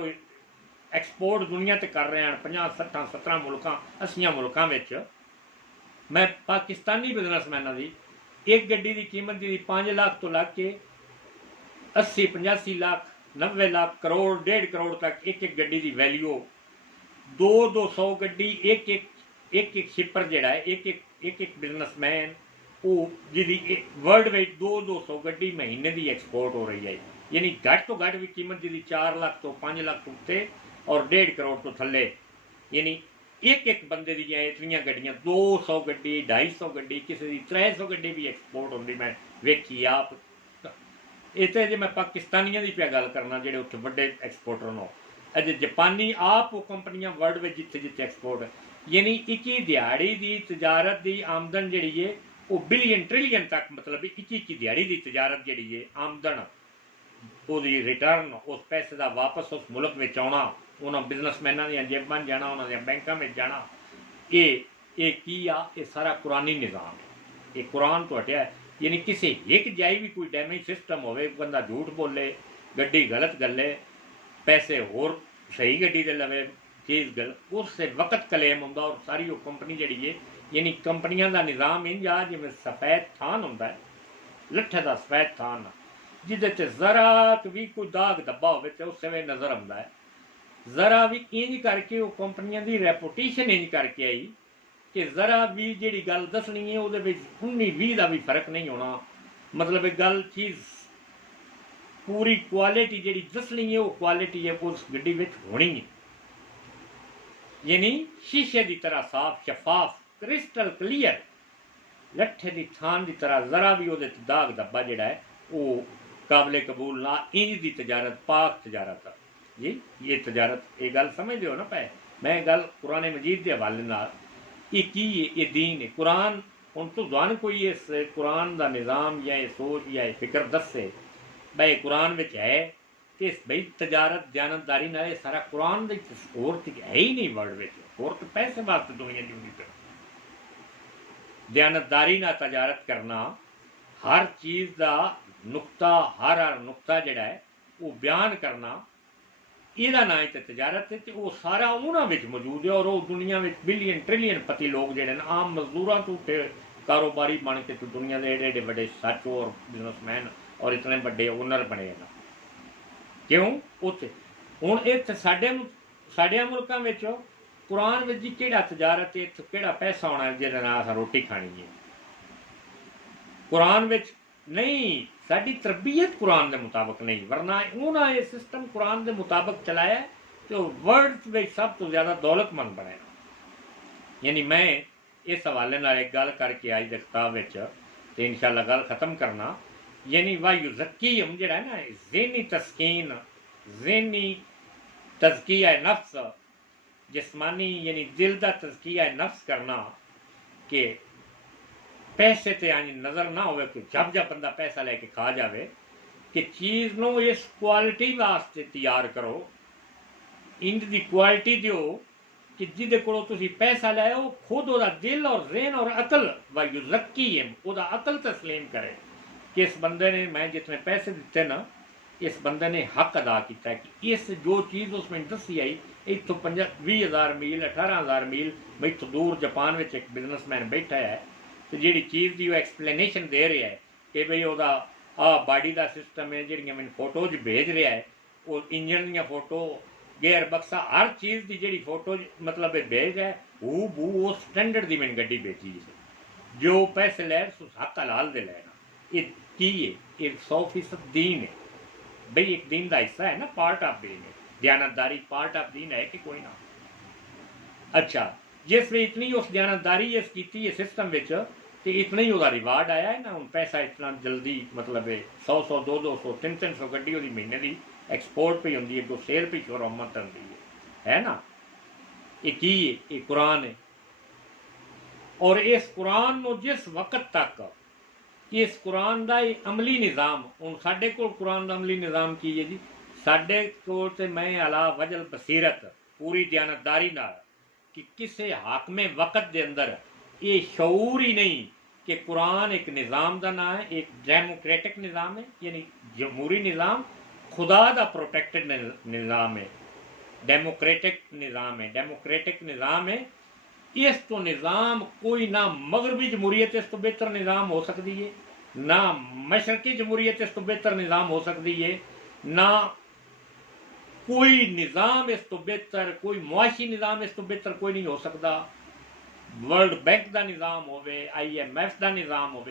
एक्सपोर्ट दुनिया ते कर रहे हैं 50 60 17 मुल्कों 80 मुल्कों में। मैं पाकिस्तानी बिजनेसमैनों की एक गड्डी की कीमत जी 5 लाख तो लग के 80 85 लाख 90 लाख करोड़ 1.5 करोड़ तक एक एक गड्डी की वैल्यू 200 गड्डी एक शिपर जड़ा है एक बिजनेसमैन वो जी वर्ल्ड में 200 गड्डी महीने की एक्सपोर्ट हो रही है। यानी घट तो घट भी कीमत जी 4 लाख तो 5 लाख तो उत्ते और 1.5 करोड़ तो थले। यानी एक बंदे दी इतनी गड्डियाँ 200 गड्डी 250 गड्डी किसी की 300 गड्डी भी एक्सपोर्ट होती मैं वेखी आप। इतने जो मैं पाकिस्तानियों की पे गल करना जो उत्थे बड़े एक्सपोर्टर हो अज जापानी आप वो कंपनियां वर्ल्ड में जिथे जिथे एक्सपोर्ट यानी एक दिहाड़ी की तजारत की आमदन जी है वो बिलियन ट्रिलियन तक मतलब एक दिहाड़ी की तजारत जी है आमदन वो रिटर्न उस पैसे का वापस उस मुल्क में आना उन्होंने बिजनेसमैनों दी जेबां जाना उन्होंने बैंकों में जाना ये की आ ये सारा कुरानी निज़ाम है। ये कुरान तो हटिया है। यानी किसी एक जाई भी कोई डैमेज सिस्टम हो बंदा झूठ बोले गड्डी गलत गले पैसे होर सही गड्डी दे लवे चीज़ गलत उस वक्त क्लेम होंदा और सारी वो कंपनी जी है यानी कंपनियों का निज़ाम इंज आ जिवें सफेद थान होंदा है लट्ठे का सफेद थान जिदे जरा भी कोई दाग धब्बा हो उस वे नज़र आता है। जरा भी इंज करके वो कंपनियों की रेपुटेशन इंज करके आई कि जरा भी जी गल दसनी है वो 19-20 का भी फर्क नहीं होना मतलब गल चीज़ पूरी क्वालिटी जी दसनी है वो क्वालिटी है उस गड्डी में होनी है। यानी शीशे की तरह साफ शफाफ क्रिस्टल क्लीयर लट्ठे की थान की तरह जरा भी वो दाग धब्बा जोड़ा है वो काबिल कबूल ना इंज की तजारत पाक तजारत जी ये तजारत ये गल समझ हो ना पे मैं गल कुरान मजीद के हवाले ये की ये दीन है कुरान हम तो जान कोई इस कुरान का निज़ाम या ये सोच या ये फिक्र दसे भाई कुरान में है कि भाई तजारत दयानतदारी ना सारा कुरान होर है ही नहीं वर्ल्ड में होर तो पैसे वास्ते दुनिया जुड़ी पे दयानतदारी ना तजारत करना हर चीज़ का नुकता हर नुकता जड़ा है वो बयान करना ਇਹਦਾ ਨਾਂ ही तजारत है वो सारा उन्होंने मौजूद है और वो दुनिया में बिलियन ट्रिलियन पति लोग जोड़े आम मजदूरों तो उठे कारोबारी बन के तो दुनिया के एडे एडे बड़े सच और बिजनेसमैन और इतने बड़े ओनर बने ना क्यों उत्थे हुण इत्थे साढ़े मुल्कों में कुरान में जी केड़ा तजारत है इत्थे केड़ा पैसा होना जिहदे नाल असां रोटी खानी है कुरान में नहीं साड़ी तरबियत कुरान के मुताबिक नहीं वरना उन्हें ये सिस्टम कुरान के मुताबिक चलाया तो वर्ल्ड में सब तो ज़्यादा दौलतमंद बने। यानी मैं इस हवाले नाल एक गल करके आई किताब तो इंशाअल्लाह गल ख़त्म करना यानी वायु जक्की हम जरा है ना ज़हनी तस्कीन ज़हनी तज़किया नफ्स जिस्मानी यानी दिल का तज़किया नफ्स करना कि पैसे ते आनी नज़र ना हो कि जब बंदा पैसा लैके खा जाए कि चीज़ नो इस क्वालिटी वास्ते तैयार करो इंज की क्वालिटी दियो कि जिदे को पैसा लाओ खुद वह दिल और ज़हन और अकल वायु रक्की है वह अकल तस्लीम करे कि इस बंदे ने मैं जितने पैसे दिते ना इस बंदे ने हक अदा किया कि इस जो चीज़ उसमें दसी आई इतों 20,000 मील 18,000 मील मैं इतों दूर जापान में एक बिजनेसमैन बैठा है तो जी चीज़ की एक्सप्लेनेशन दे रहा है कि भाई वह बॉडी का सिस्टम है जी मैंने फोटोज भेज रहा है वो इंजन दी फोटो गेयर बक्सा हर चीज़ की जी फोटो मतलब भेज रहा है हू बू वो स्टैंडर्ड की मैंने गड्डी भेजी है जो पैसे लै हक हलाल दे लेना ये की है ये 100% दीन है भाई एक दीन का हिस्सा है ना पार्ट ऑफ दीन है दयानतदारी पार्ट ऑफ दीन है कि कोई ना। अच्छा जिस वे इतनी उस दयानतदारी इस की है सिस्टम विच ते इतना ही वह रिवार्ड आया है ना। हुण पैसा इतना जल्दी मतलब 100 200 300 गड्डी वो महीने की एक्सपोर्ट पी होंगी, अगों सेल पी शुरुआत होंगी है ना। ये की है, ये कुरान है। और इस कुरान को जिस वक्त तक इस कुरान का अमली निज़ाम हुण साडे कोल कुरान का अमली निज़ाम की है जी, साडे कोल ते मैं अला वजल बसीरत पूरी दयानतदारी नाल कि किसी हाकमे वक्त के अंदर ये शऊर ही नहीं कि कुरान एक निज़ाम का नाम है, एक डेमोक्रेटिक निज़ाम है, यानी जमहूरी निज़ाम खुदा का प्रोटेक्टेड निज़ाम है, डेमोक्रेटिक निज़ाम है, डेमोक्रेटिक निज़ाम है। इस तो निज़ाम कोई ना मगरबी जमहूरीत इस तो बेहतर निज़ाम हो सकती है, ना मशरकी जमहूरीत इस तो बेहतर निज़ाम हो सकती है, ना कोई निज़ाम इस तो बेहतर, कोई मुआशी निज़ाम इस तो बेहतर कोई नहीं हो सकता। वर्ल्ड बैंक का निज़ाम हो, IMF का निज़ाम हो,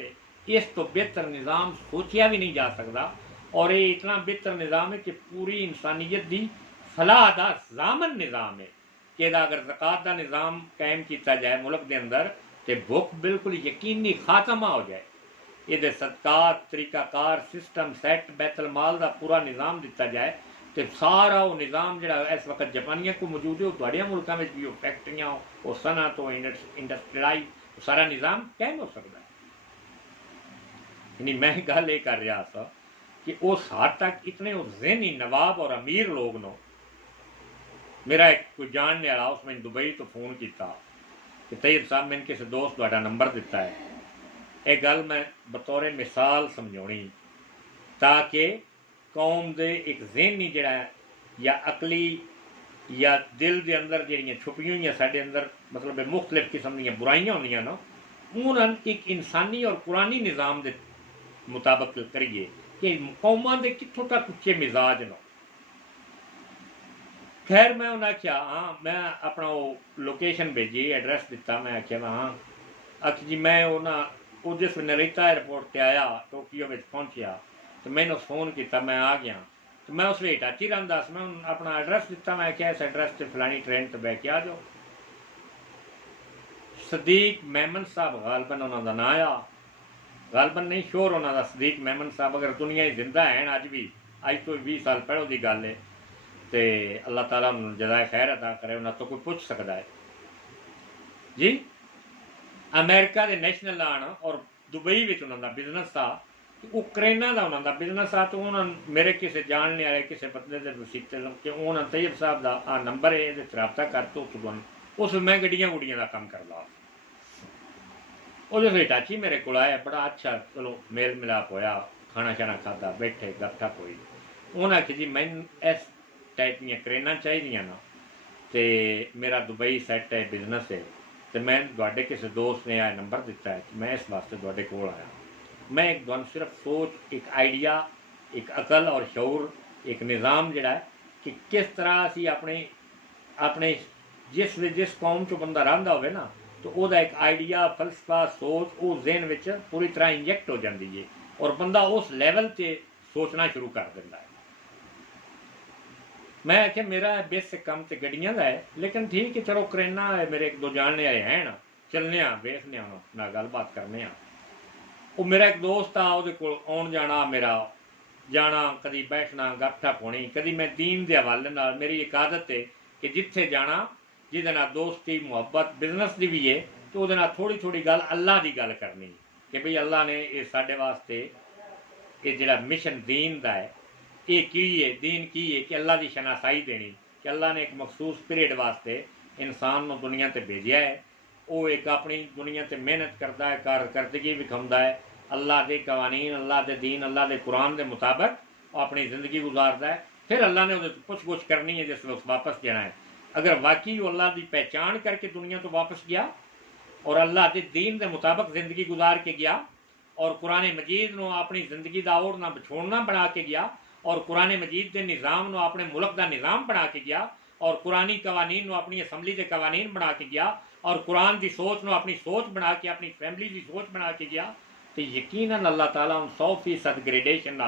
इस तो बेहतर निज़ाम सोचा भी नहीं जा सकता। और ये इतना बेहतर निज़ाम है कि पूरी इंसानियत की फलाह का ज़ामन निज़ाम है कि अगर ज़कात का निज़ाम कायम किया जाए मुल्क के अंदर तो भुख बिल्कुल यकीनी खात्मा हो जाए। ये सदकात तरीकाकार सिस्टम सैट बैतल माल का पूरा निज़ाम दिता जाए तो सारा वो निज़ाम जो इस वक्त जापानिया को मौजूद है वो मुल्कों में भी वो फैक्ट्रियाँ वो सनत वो इंडस्ट्रीलाइज सारा निज़ाम कायम हो सकता है। यानी मैं गल ये कर रहा था कि उस हद तक इतने ज़हनी नवाब और अमीर लोग नो। मेरा एक कोई जानने वाला उसमें दुबई तो फोन किया कि तैयब साहब मैंने किसी दोस्त का नंबर दिता है, ये गल मैं बतौर मिसाल समझानी ताकि कौम दे एक ज़हनी जड़ा या अकली या दिल के अंदर जड़ियाँ छुपी हुई साढ़े अंदर मतलब मुख्तलिफ किस्म दी बुराइयां होंदियां ना उन्होंने एक इंसानी और कुरानी निज़ाम के मुताबिक करिए कि कौमां दे कित्थों तक उच्चे मिजाज न। खैर मैं उन्हें आख्या हाँ मैं अपना वो लोकेशन भेजी एड्रैस दिता, मैं आख्या हाँ आख जी मैं वो जिस नरीता एयरपोर्ट पर आया टोकियो में पहुंचया तो मैंने फोन किया मैं आ गया तो मैं उस वेट टच ही रहा मैं अपना एड्रैस दिता, मैं आख्या इस एड्रैस से फलानी ट्रेन तो बह के आ जाओ। सदीक मेमन साहब गालबन उन्होंने ना आया, गालबन नहीं श्योर उन्होंने सदीक मेमन साहब अगर दुनिया जिंदा हैं अज भी अज तो 20 साल पहलों की गल है तो अल्लाह ताला उन्होंने जजाए खैर अदा करे उन्होंने तो कोई पूछ सकता है जी। अमेरिका के नैशनल आन और दुबई में उन्होंने बिजनेस था, उक्रेना का उन्होंने बिजनेस आ तो उन्होंने मेरे किसी जानने वाले किसी बंदे के वसीते कि उन्होंने तैयब साहब का आ नंबर है ये रबता कर तो उस मैं गड्डियां गुड्डियां का काम करता उस टच ही मेरे को आया बड़ा अच्छा चलो मेल मिलाप होया खाना शाना खादा बैठे गपशप हुई। उन्हें आखिया जी मैं इस टाइप दी क्रेना चाहिए ना तो मेरा दुबई सैट है बिजनेस है तो मैं तुहाडे किसी दोस्त ने यह नंबर दिता है कि मैं इस वास्ते तुहाडे कोल आया। मैं एक तुहानूं सिर्फ सोच एक आइडिया एक अकल और शऊर एक निज़ाम जिहड़ा है कि किस तरह असी अपने अपने जिस कौम चो बंदा रहिंदा होवे ना तो वह एक आइडिया फलसफा सोच वो जहन विच पूरी तरह इंजैक्ट हो जाती है और बंदा उस लैवल से सोचना शुरू कर दिंदा है। मैं आख्या मेरा बेसिक काम तो गड्डियां का है लेकिन ठीक है चलो क्रेना है मेरे एक दो जानने वाले हैं ना चलने वेखने ना गलबात करने। वो मेरा एक दोस्त आ वो आउण जाना मेरा जाना कभी बैठना गपशप होनी कभी मैं दीन के हवाले नाल मेरी एक आदत है कि जिथे जाना जिहदे नाल दोस्ती मुहब्बत बिजनेस की भी है तो वो थोड़ी थोड़ी गल अल्लाह की गल करनी कि भाई अल्लाह ने ये साडे वास्ते ये जिहड़ा मिशन दीन का है ये की है दीन की है कि अल्लाह की शनासाई देनी कि अल्लाह ने एक मखसूस पीरियड वास्ते इंसान को दुनिया से भेजा है वो एक अपनी दुनिया से मेहनत करता है कारकर्दगी विखाता है अल्लाह के कवानीन अल्लाह के दीन अल्लाह के कुरान के मुताबिक अपनी ज़िंदगी गुजारता है। फिर अल्लाह ने वो पुछ गुछ करनी है जिस वक्त वापस जाना है। अगर वाकई वो अल्लाह की पहचान करके दुनिया तो वापस गया और अल्लाह के दीन के मुताबिक ज़िंदगी गुजार के गया और कुरान मजीद को अपनी ज़िंदगी का ओढ़ना बिछोड़ना बना के गया और कुरान मजीद के निज़ाम को अपने मुल्क का निज़ाम बना के गया और कुरानी कवानीन अपनी असम्बली के कवानीन बना के गया और कुरान की सोच को अपनी सोच बना के अपनी फैमिली की सोच बना के गया तो यकीनन अल्लाह ताला 100% ग्रेडेशन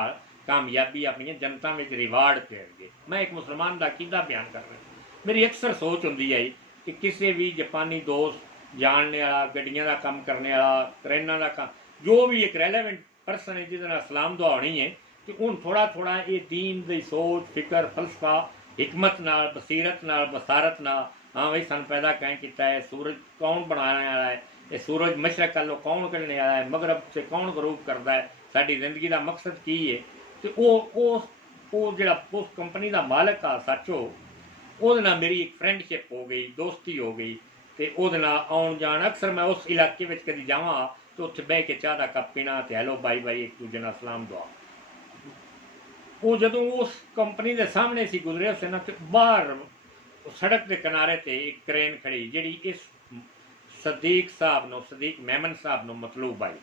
कामयाबी अपनी जनता में रिवार्ड देंगे। मैं एक मुसलमान का अकीदा बयान कर रहा मेरी अक्सर सोच होंगी है कि किसी भी जापानी दोस्त जानने वाला, गड्डियां का काम करने वाला, क्रेनां का काम, जो भी एक रेलेवेंट परसन है जिसने सलाम दुआ होनी है, कि हूँ थोड़ा थोड़ा ये दीन की सोच, फिक्र, फलसफा, हिकमत नाल, बसीरत नाल, बसारत नाल, हाँ भाई सन पैदा कैं किया है, सूरज कौन बनाने वाला है, ये सूरज मशरक वालों कौन कढ़ने वाला है, मगरब से कौन गरूब करता है, साड़ी जिंदगी का मकसद की है। तो वो जो उस कंपनी का मालिक आ सच वो मेरी एक फ्रेंडशिप हो गई, दोस्ती हो गई। तो आउन जान अक्सर मैं उस इलाके में कभी जावा तो उत्थे बह के चाह का कप पीना, तो हैलो बाई बाई एक दूजे नाल सलाम दुआ। वो जदों उस कंपनी के सामने से गुजरे उस ना, तो बाहर सड़क के किनारे ते एक क्रेन खड़ी जी इस सदीक साहब नो, सदीक मेमन साहब नो मतलूब आई।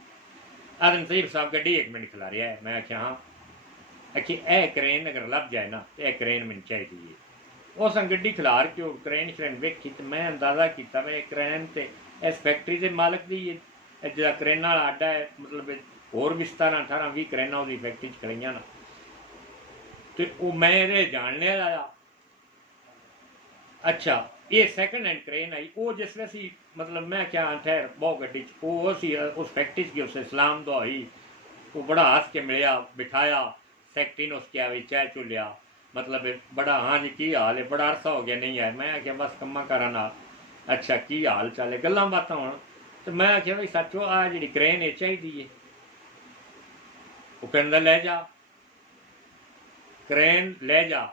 आदम सहीब साहब गड्डी एक मिनट खिला रहा है। मैं आख्या हाँ, आखिए ए क्रेन अगर लभ जाए ना तो यह क्रेन मैंने चाहिए है। उस गड्डी खिलार के क्रेन श्रेन वेखी तो मैं अंदाजा किया मैं क्रेन तो इस फैक्ट्री के मालिक की है, जो क्रेना वाला अड्डा है, मतलब होर भी 17-18-20 क्रेना उसकी फैक्ट्री खड़िया ना, तो मेरे जानने वाला। अच्छा ये सैकेंड हैंड क्रेन आई, वो जिस सी मतलब मैं क्या ठहर बहुत गड्डी वो उस फैक्ट्री की उससे सलाम दुआ हुई। वो बड़ा हंस के मिलया, बिठाया, सैकटरी ने उसके आवे चाय चू लिया, मतलब बड़ा हाँ जी की हाल है, बड़ा अरसा हो गया नहीं है। मैं आख्या बस कम्मा करा ना, अच्छा की हाल चाल है, गल्लां बातां होण। तो मैं आख्या भाई सचो आ जी क्रेन ये चाहिए है। वो कहंदा लै जा, क्रेन लै जा,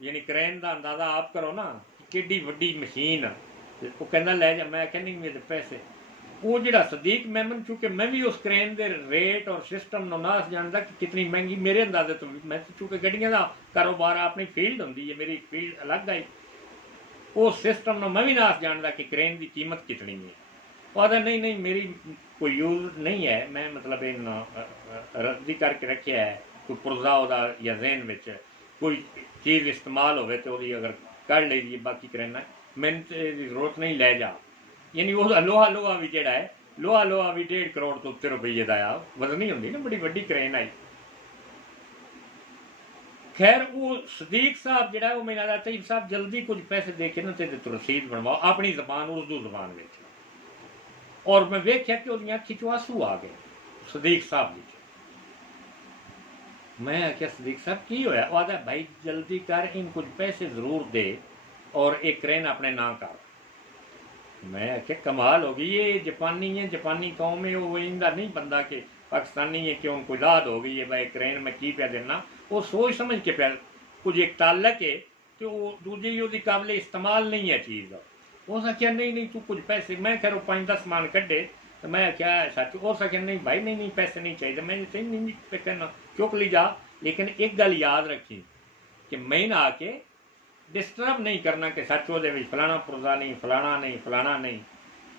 यानी क्रेन का अंदाजा आप करो ना कि वड्डी मशीन। वो कहंदा लै जा। मैं आख्या नहीं मेरे पैसे। वो जो सदीक मेमन, चूंकि मैं भी उस क्रेन के रेट और सिस्टम नो नास जानता कि कितनी महंगी, मेरे अंदाजे तो मैं चूंकि गड्डियां का कारोबार अपनी फील्ड होंगी है, मेरी फील्ड अलग आई, उस सिस्टम नो मैं भी नास जानता कि क्रेन की कीमत कितनी है। वो आदा नहीं नहीं मेरी कोई यूज नहीं है, मैं मतलब इन रद्दी करके रखा है, कोई पुरजा या जहन में कोई चीज़ इस्तेमाल हो तो अगर कर लीजिए, बाकी क्रेना मैंने जरूरत नहीं, लै जा। यानी वो लोहा लोहा भी जोड़ा है, लोहा भी 1.5 करोड़ तो उत्ते रुपये का आ वजनी होंगी ना, बड़ी वड्डी क्रेन आई। खैर वो सदीक साहब जो वो मेरा आता तईब साहब जल्दी कुछ पैसे दे के ना तेरे तो रसीद बनवाओ अपनी जबान उर्दू जबान में। और मैं वेख्या कि वो अखी चो आंसू आ गए सदीक साहब जी। मैं आख्या सदीक साहब की होया? वो आदा भाई जल्दी कर, इन कुछ पैसे जरूर दे और एक क्रेन अपने ना कर। मैं आख्या कमाल होगी, ये जापानी है, जापानी कौम है, वो इनका नहीं बंदा के पाकिस्तानी है कि उनको लाद हो गई है भाई क्रेन में की पे देना। वो सोच समझ के पे कुछ एक ताल्लक है कि वो दूजी उसकी काबिल इस्तेमाल नहीं है चीज़। उस आख्या नहीं नहीं तू कुछ पैसे, मैं खैर 5-10 मान कड्डे तो मैं आख्या सच। उस आख्या नहीं भाई नहीं नहीं पैसे नहीं चाहिए। मैं सही नहीं कहना चुक ली जा, लेकिन एक गल याद रखी कि मैं ना आके डिस्टर्ब नहीं करना कि सच वो फलाना पुरजा नहीं, फलाना नहीं, फलाना नहीं,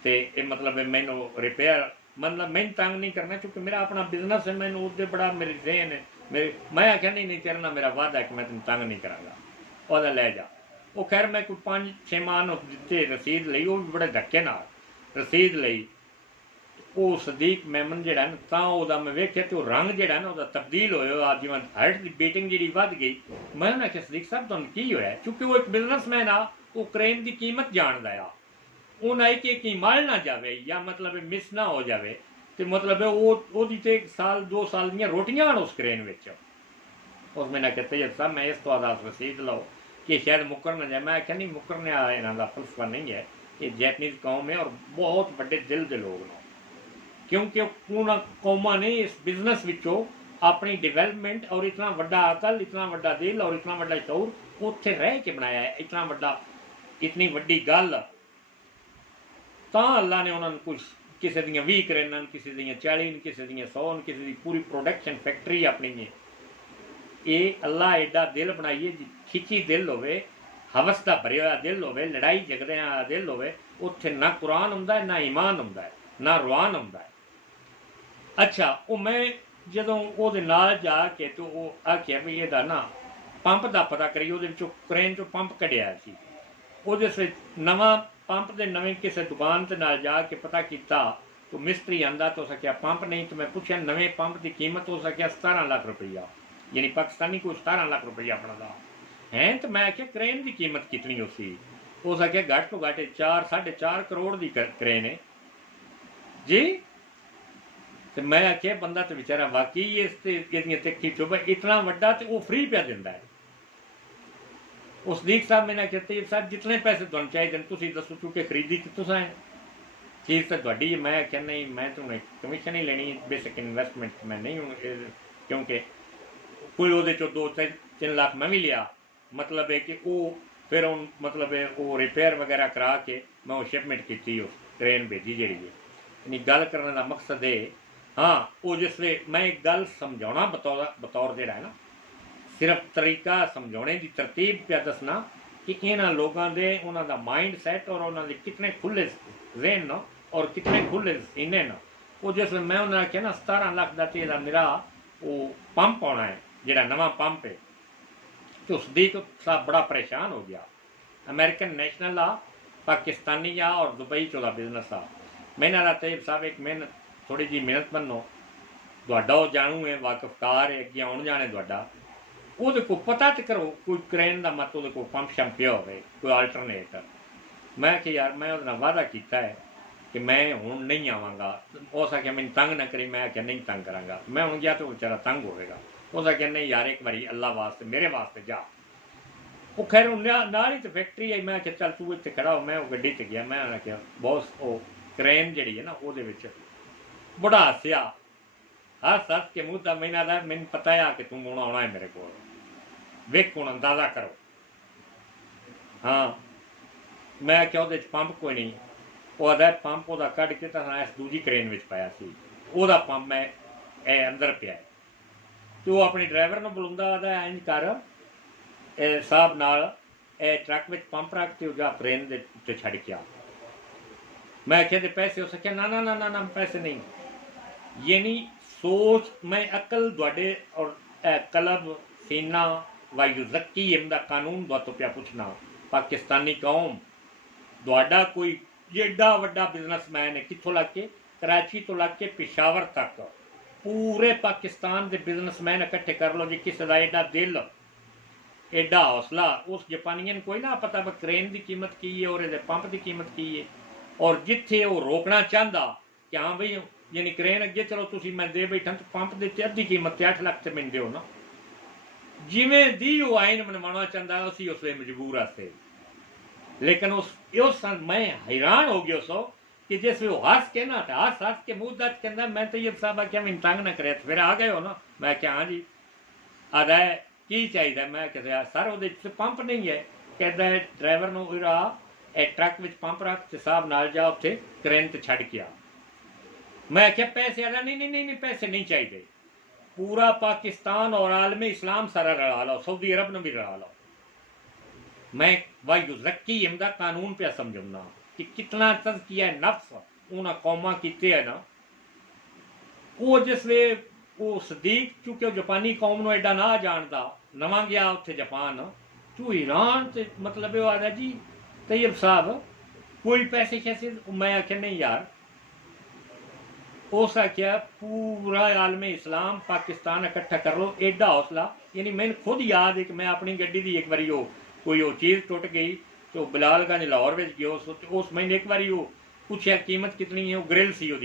तो मतलब मैनू रिपेयर मतलब मैं तंग नहीं करना, क्योंकि मेरा अपना बिजनेस है, मैंने उससे बड़ा मेरी जहन है मेरे। मैं आख्या नहीं नहीं तेरे ना मेरा वादा है कि मैं तेन तंग नहीं कराँगा, वह लै जा। वो खैर मैं कोई 5-6 मान दिते रसीद ली, वो भी बड़े धक्के ना रसीद ली। वो सदीक मेमन जोड़ा ना तो मैं वेख्या तो रंग जोड़ा ना तब्दील होया, जिवें हार्ट की बीटिंग जी वध गई। मैं उन्हें आख्या सदीक साहब तुहानूं की होया? क्योंकि वो एक बिजनेसमैन आ, वो क्रेन की कीमत जानदा आ। उन्हें आई कि मल ना जाए या मतलब मिस ना हो जाए, तो मतलब वो तो 1-2 साल दी रोटियां उस क्रेन में। उस मैंने आख्या तैयब साहब मैं इस तो आधार रसीद लो कि शायद मुकर ना जाए। मैं आख्या नहीं मुकरने इन्हों का फलसफा नहीं है, ये जैपनीज कौम है और बहुत बड़े दिल के लोग ने, क्योंकि उन्होंने कौमां ने इस बिजनेस विचों अपनी डिवेलपमेंट और इतना वड्डा अकल, इतना वड्डा दिल और इतना वड्डा शऊर उत्थे रह के बनाया है। इतना वड्डा इतनी वड्डी गल तो अल्लाह ने उन्होंने कुछ किसी दी 20 क्रेनां, किसी दी 40, किसी दी 100, किसी की पूरी प्रोडक्शन फैक्ट्री अपनी है। ये अल्लाह एडा दिल बनाइए खिची दिल होवे, हवस का भरिया हुआ दिल होवे, लड़ाई झगड़े वाला दिल होवे, उत्थे ना कुरान हुंदा है, ना ईमान हुंदा है, ना रुआन हुंदा है। अच्छा वो मैं जदों ਉਹਦੇ ਨਾਲ जा के तो वो आख्या भी ਇਹਦਾ ना पंप का पता करिए, ਉਹਦੇ ਵਿੱਚੋਂ क्रेन चो पंप कढ़िया सी। ਉਹਦੇ ਸੇ नवां पंप के नवे किसी दुकान के नाल जाके पता किया तो मिस्त्री आंदा तो सकिया पंप नहीं। तो मैं पूछा नवे पंप की कीमत हो सकिया 17 लाख रुपया, यानी पाकिस्तानी को 17 लाख रुपया अपना दा है। तो मैं आख्या क्रेन की कीमत कितनी हो सी? उस आख्या घट तो घट 4-4.5 करोड़ की क्रेन है जी। तो मैं आख्या बंदा तो बेचारा वाकई इस तिखी चुभ इतना वड्डा तो वो फ्री पे दिंदा है। उस सदीक साहब मैंने आख्या तैयब साहब जितने पैसे तुहानू चाहिए तुसीं दसो, चूंकि खरीदी तो तुसां है, चीज़ तो तुहाडी है। मैं आख्या नहीं, मैं तो कमीशन ही लेनी, बेसिक इन्वेस्टमेंट मैं नहीं हूँ, क्योंकि कोई वो 2-3 लाख मैं भी लिया, मतलब है कि वो फिर उन मतलब है वो रिपेयर वगैरह करा के मैं वो शिपमेंट की उस ट्रेन भेजी जी है। यानी गल करने का मकसद है, हाँ वो जिसले मैं एक गल समझाना बतौर जोड़ा है ना, सिर्फ तरीका समझाने की तरतीब पे दसना कि इन्होंने लोगों के उन्होंने माइंड सैट और उन्होंने कितने खुले जहन न और कितने खुले सीने न। वो जिसले मैं उन्होंने आख्या ना 17 लाख का तेरा मेरा वो पंप आना है, जोड़ा नवा पंप है, तो सदीक साहब बड़ा परेशान हो गया। अमेरिकन नेशनल आ, पाकिस्तानी आ और दुबई चौदा बिजनेस आ। मैंने रहा तैयब साहब एक मेहनत थोड़ी जी मेहनत मनो, तुहाडा जानू है वाकफकार है अगे आने जाने तुहाडा, वो को पता तो करो कोई क्रेन का मत वो पंप शंप पिया हो कोई अल्टरनेट। मैं कि यार मैं वो वादा किया है कि मैं हूँ नहीं आवागा। उस आख्या मैंने तंग ना करी, मैं आख्या नहीं तंग करांगा। मैं हूँ गया तो बेचारा तंग होगा। उस आख्या नहीं यार एक बारी अल्लाह वास्ते मेरे वास्ते जा। वो खैर नाल ही तो फैक्ट्री है। मैं आख्या चल तू इतने खड़ा हो, मैं वो गड्डी च गया। मैं आख्या बॉस वो क्रेन जी है ना वो बड़ा हसिया, हस हस के मुँह का मैंने आदा मैंने पता है कि तू हूँ आना है मेरे को, वेख हूँ अंदाजा करो। हाँ मैं आख्या वो पंप कोई नहीं, वो आदा पंप वो कढ़ के तो इस दूजी क्रेन में पाया वो पंप मैं अंदर पिया है। तो वो अपने ड्राइवर को बुलांदा आदा इंज कर साहब नाल ट्रक में पंप रख के जा क्रेन के उत्ते छड़ के आ। मैं आख्या तो पैसे हो सके ना ना ना ना ना पैसे नहीं। यानी सोच मैं अकल दुआडे और कलब सीना वायुजक्की इमदा कानून तो पिया पूछना। पाकिस्तानी कौम दुआडा कोई एडा वड्डा बिजनेसमैन है, कितों लग के कराची तो लग के पेशावर तक पूरे पाकिस्तान के बिजनेसमैन इकट्ठे कर लो जी, किसी का एडा दिल एडा हौसला। उस जापानियन कोई ना पता क्रेन की कीमत की है और ये पंप की कीमत की है, और जिथे वो रोकना चाहता कि हाँ बई यानी क्रेन अगे चलो तुम मैं दे बैठा तो पंप के अद्धी कीमत 8 लाख से मैंने दो ना, जिमें दी वो आइन मनवाना चाहता उसी उस मजबूर आते। लेकिन उस मैं हैरान हो गया सो कि जिस वो हस के ना हस हस के मुँह दर्द कहना मैं तो ये साहब आख्या मैंने तंग ना करे, फिर आ गए हो ना। मैं क्या हाँ जी आदा की चाहिए। मैं कहते सर वो पंप नहीं है, कहता ड्राइवर को ट्रक में पंप रख ते साहब नाल जा उत्थे क्रेन ते छड़ के आ। मैं आख्या पैसे आदा नहीं नहीं नहीं पैसे नहीं चाहिए, पूरा पाकिस्तान और आलम इस्लाम सारा रला लो, सऊदी अरब ने भी रला लो। मैं वायुजक्की इमदा कानून पे समझना कि कितना तज़किया नफ्स उन्हें कौमा किते है ना। वो जिसले वो सदीक चूंकि जापानी कौम को एडा ना जानता, नवा गया उत्थे जापान तू ईरान से मतलब वो आदा जी तैयब साहब कोई पैसे कैसे। मैं आख्या नहीं यार, उस आख्या पूरा आलम इस्लाम पाकिस्तान इकट्ठा कर लो, एडा हौसला। यानी मैंने खुद याद है कि मैं अपनी गड्डी की एक बारी कोई वो चीज़ टुट गई तो बिलालगंज लाहौर में गया उस मैंने एक बारी वो पूछा कीमत कितनी है, वो ग्रिल सी वो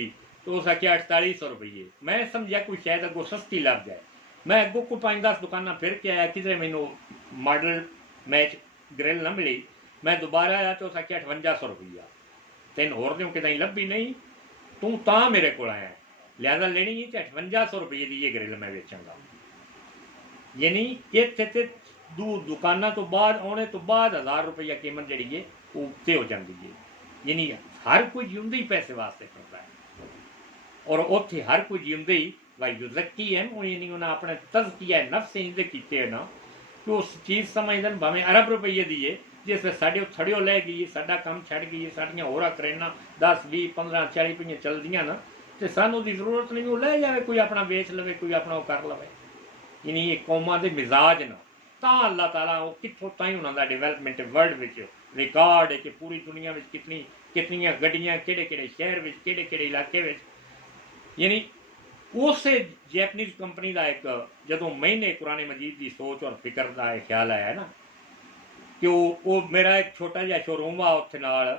तो उस आख्या 4800 रुपये। मैं समझा कोई शायद अगो सस्ती लग जाए। मैं अगो को 5-10 दुकाना फिर के आया किधरे मैनू मॉडल मैच ग्रिल ना मिली। मैं दोबारा आया तो उस आख्या 5800 रुपया, तेन होर दूँ कि लभी नहीं तू तो मेरे को आया लिहाजा लेनी ही तो 5800 रुपये की ये ग्रिल मैं बेचाँगा। यानी इतने दुकाना तो बाद आने तो बाद 1000 रुपया कीमत जी है वो उत्ते हो जाती है। यानी हर कोई जिंदे ही पैसे वास्ते करता है और उत्थे हर कोई जिंदे ही वायुजक्की है यानी उन्हें अपने तज़किया नफ्स इंदे किए ना कि उस चीज़ समझते भावें अरब रुपये दी है जिसमें साढ़े थड़ियो लै गई साडा काम छड़ गई है, साड़ियाँ होर क्रेना 10 20 15 40 रुपये चलदियाँ ना तो सानू की जरूरत नहीं, वो लै जाए कोई अपना बेच लवे कोई अपना वो कर लवे। यानी ये कौमां दे मिजाज ना तो अल्लाह ताला वो कितों ताई उन्होंने डिवेलपमेंट वर्ल्ड में रिकॉर्ड है कि पूरी दुनिया में कितनी गड्डियाँ किहड़े शहर में किहड़े इलाके में। यानी उस जैपनीज कंपनी का एक जो मैंने कुरान मजीद की सोच और फिक्र का ख्याल आया ना कि वो मेरा एक छोटा जिहा शोरूम आ उत्थे नाल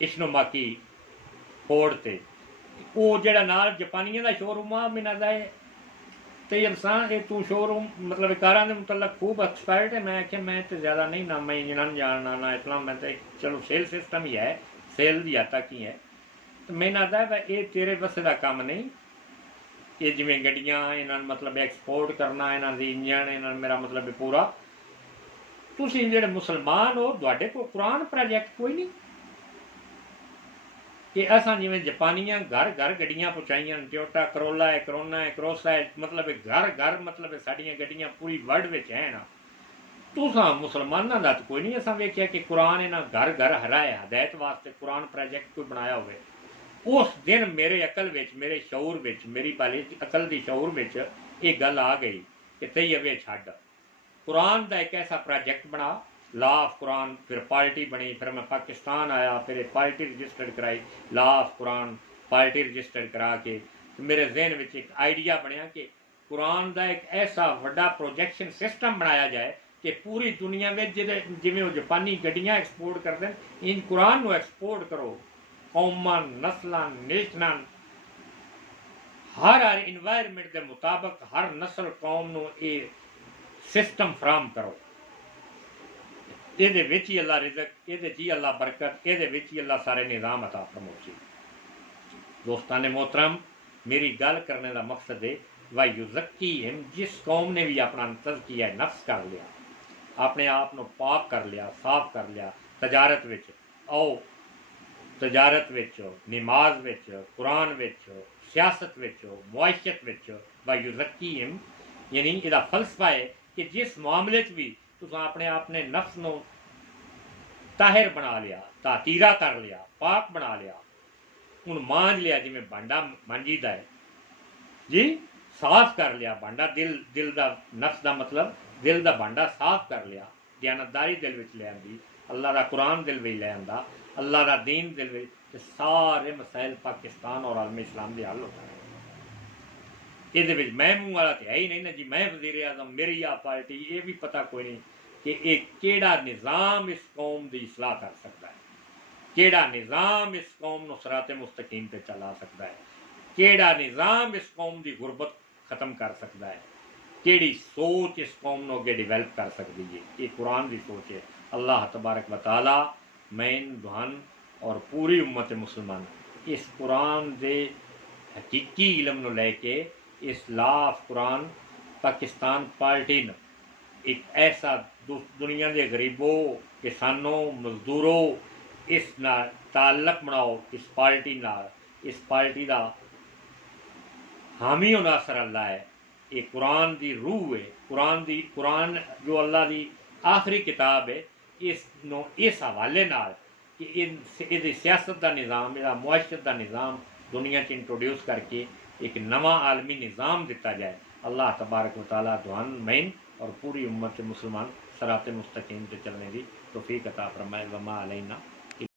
इशनोमाकी फोर्ड ते वो जेड़ा नाल जापानियां दा शोरूम आ मैनूं लगदा है तैयब सां ये तू शोरूम मतलब कारां दे मुतलक खूब एक्सपर्ट है। मैं आख्या मैं तो ज़्यादा नहीं ना मैं इंजन जानना ना इतना मैं तो चलो सेल सिस्टम ही है सेल दी हद तक ही है। तो मैनूं लगदा है ये तेरे बस का काम नहीं ये जिवें गड्डियां इन्हां मतलब एक्सपोर्ट करना इन्हां दी इंजन इन्हां मेरा मतलब पूरा तुसीं जेह्ड़े मुसलमान हो तुहाडे कोल कुरान प्रोजेक्ट कोई नहीं कि असां जिवें जापानियां घर घर गड्डियां पहुँचाइयां टोयोटा करोला है करोना है क्रोसा है मतलब घर घर मतलब साडियां गड्डियां पूरी वर्ल्ड विच हैन। तुसां मुसलमानां दा कोई नहीं असां वेख्या कि कुरान इन्हां घर घर हराया हदायत वास्ते कुरान प्रोजेक्ट कोई बनाया होवे। उस दिन मेरे अकल विच मेरे शऊर विच मेरी पाली अकल दी शऊर विच ये गल आ गई कि तैयबे छड्ड कुरान का एक ऐसा प्रोजेक्ट बना लॉ ऑफ कुरान फिर पार्टी बनी फिर मैं पाकिस्तान आया फिर एक पार्टी रजिस्टर्ड कराई law of Quran party registered करा के तो मेरे जहन में एक आइडिया बनया कि कुरान का एक ऐसा बड़ा प्रोजेक्शन सिस्टम बनाया जाए कि पूरी दुनिया में जिमें वो जापानी गड्डियां एक्सपोर्ट करते हैं इन कुरान को एक्सपोर्ट करो कौमां नस्लां नेशनां हर हर इन्वायरमेंट के मुताबिक हर नस्ल कौम को ये सिस्टम फराम करो ये ही अल्लाह रिजक ये ही अल्लाह बरकत ये ही अल्लाह सारे निज़ाम अता फरमोसी। दोस्तान मोहतरम मेरी गल करने का मकसद है वह युज़क्की जिस कौम ने भी अपना तज़किया नफ्स कर लिया अपने आप को पाक कर लिया साफ कर लिया तजारत विच आओ तजारत विच नमाज विच कुरान विच सियासत विच मुआशत विच वह युज़क्की यानी इसका फलसफा है कि जिस मामले भी तुम अपने आप ने नफ्स को ताहिर बना लिया तातीरा कर लिया पाक बना लिया हूँ मांझ लिया जिमें भांडा मांजीदा है जी साफ कर लिया भांडा दिल का नफ्स का मतलब दिल का भांडा साफ कर लिया दयानतदारी दिल में ले आंदी अल्लाह का कुरान दिल में ले आंदा अल्लाह का दीन दिल में तो सारे मसाइल पाकिस्तान और आलम इस्लाम के हल होता है। ये मैं मुँह वाला तो है ही नहीं ना जी मैं वज़ीर आज़म मेरी आ पार्टी ये भी पता कोई नहीं कि एक केड़ा निज़ाम इस कौम की इसलाह कर सकता है केड़ा निज़ाम इस कौम को सरात मुस्तकीम पे चला सकता है केड़ा निज़ाम इस कौम की गुरबत ख़त्म कर सकता है केड़ी सोच इस कौम को अगे डिवेल्प कर सकती है ये कुरान की सोच है। अल्लाह तबारक व तआला मैन दुहान और पूरी उम्मत मुसलमान इस कुरान के हकीकी इलम लैके इस law of Quran Pakistan party ने एक ऐसा दुनिया के गरीबों किसानों मजदूरों इस नाल ताल्लुक बनाओ इस पार्टी का हामी होना असर अल्लाह है। ये कुरान की रूह है कुरान जो अल्लाह की आखिरी किताब है इस हवाले नाल कि ये सियासत का निज़ाम या मुआशरत का निज़ाम दुनिया च इंट्रोड्यूस करके एक नवा आलमी निज़ाम दिता जाए। अल्लाह तबारक व तआला दुआन मैन और पूरी उम्मत मुसलमान सरात मुस्तकीम से चलने की तौफीक अता फरमाए। वमा अलैना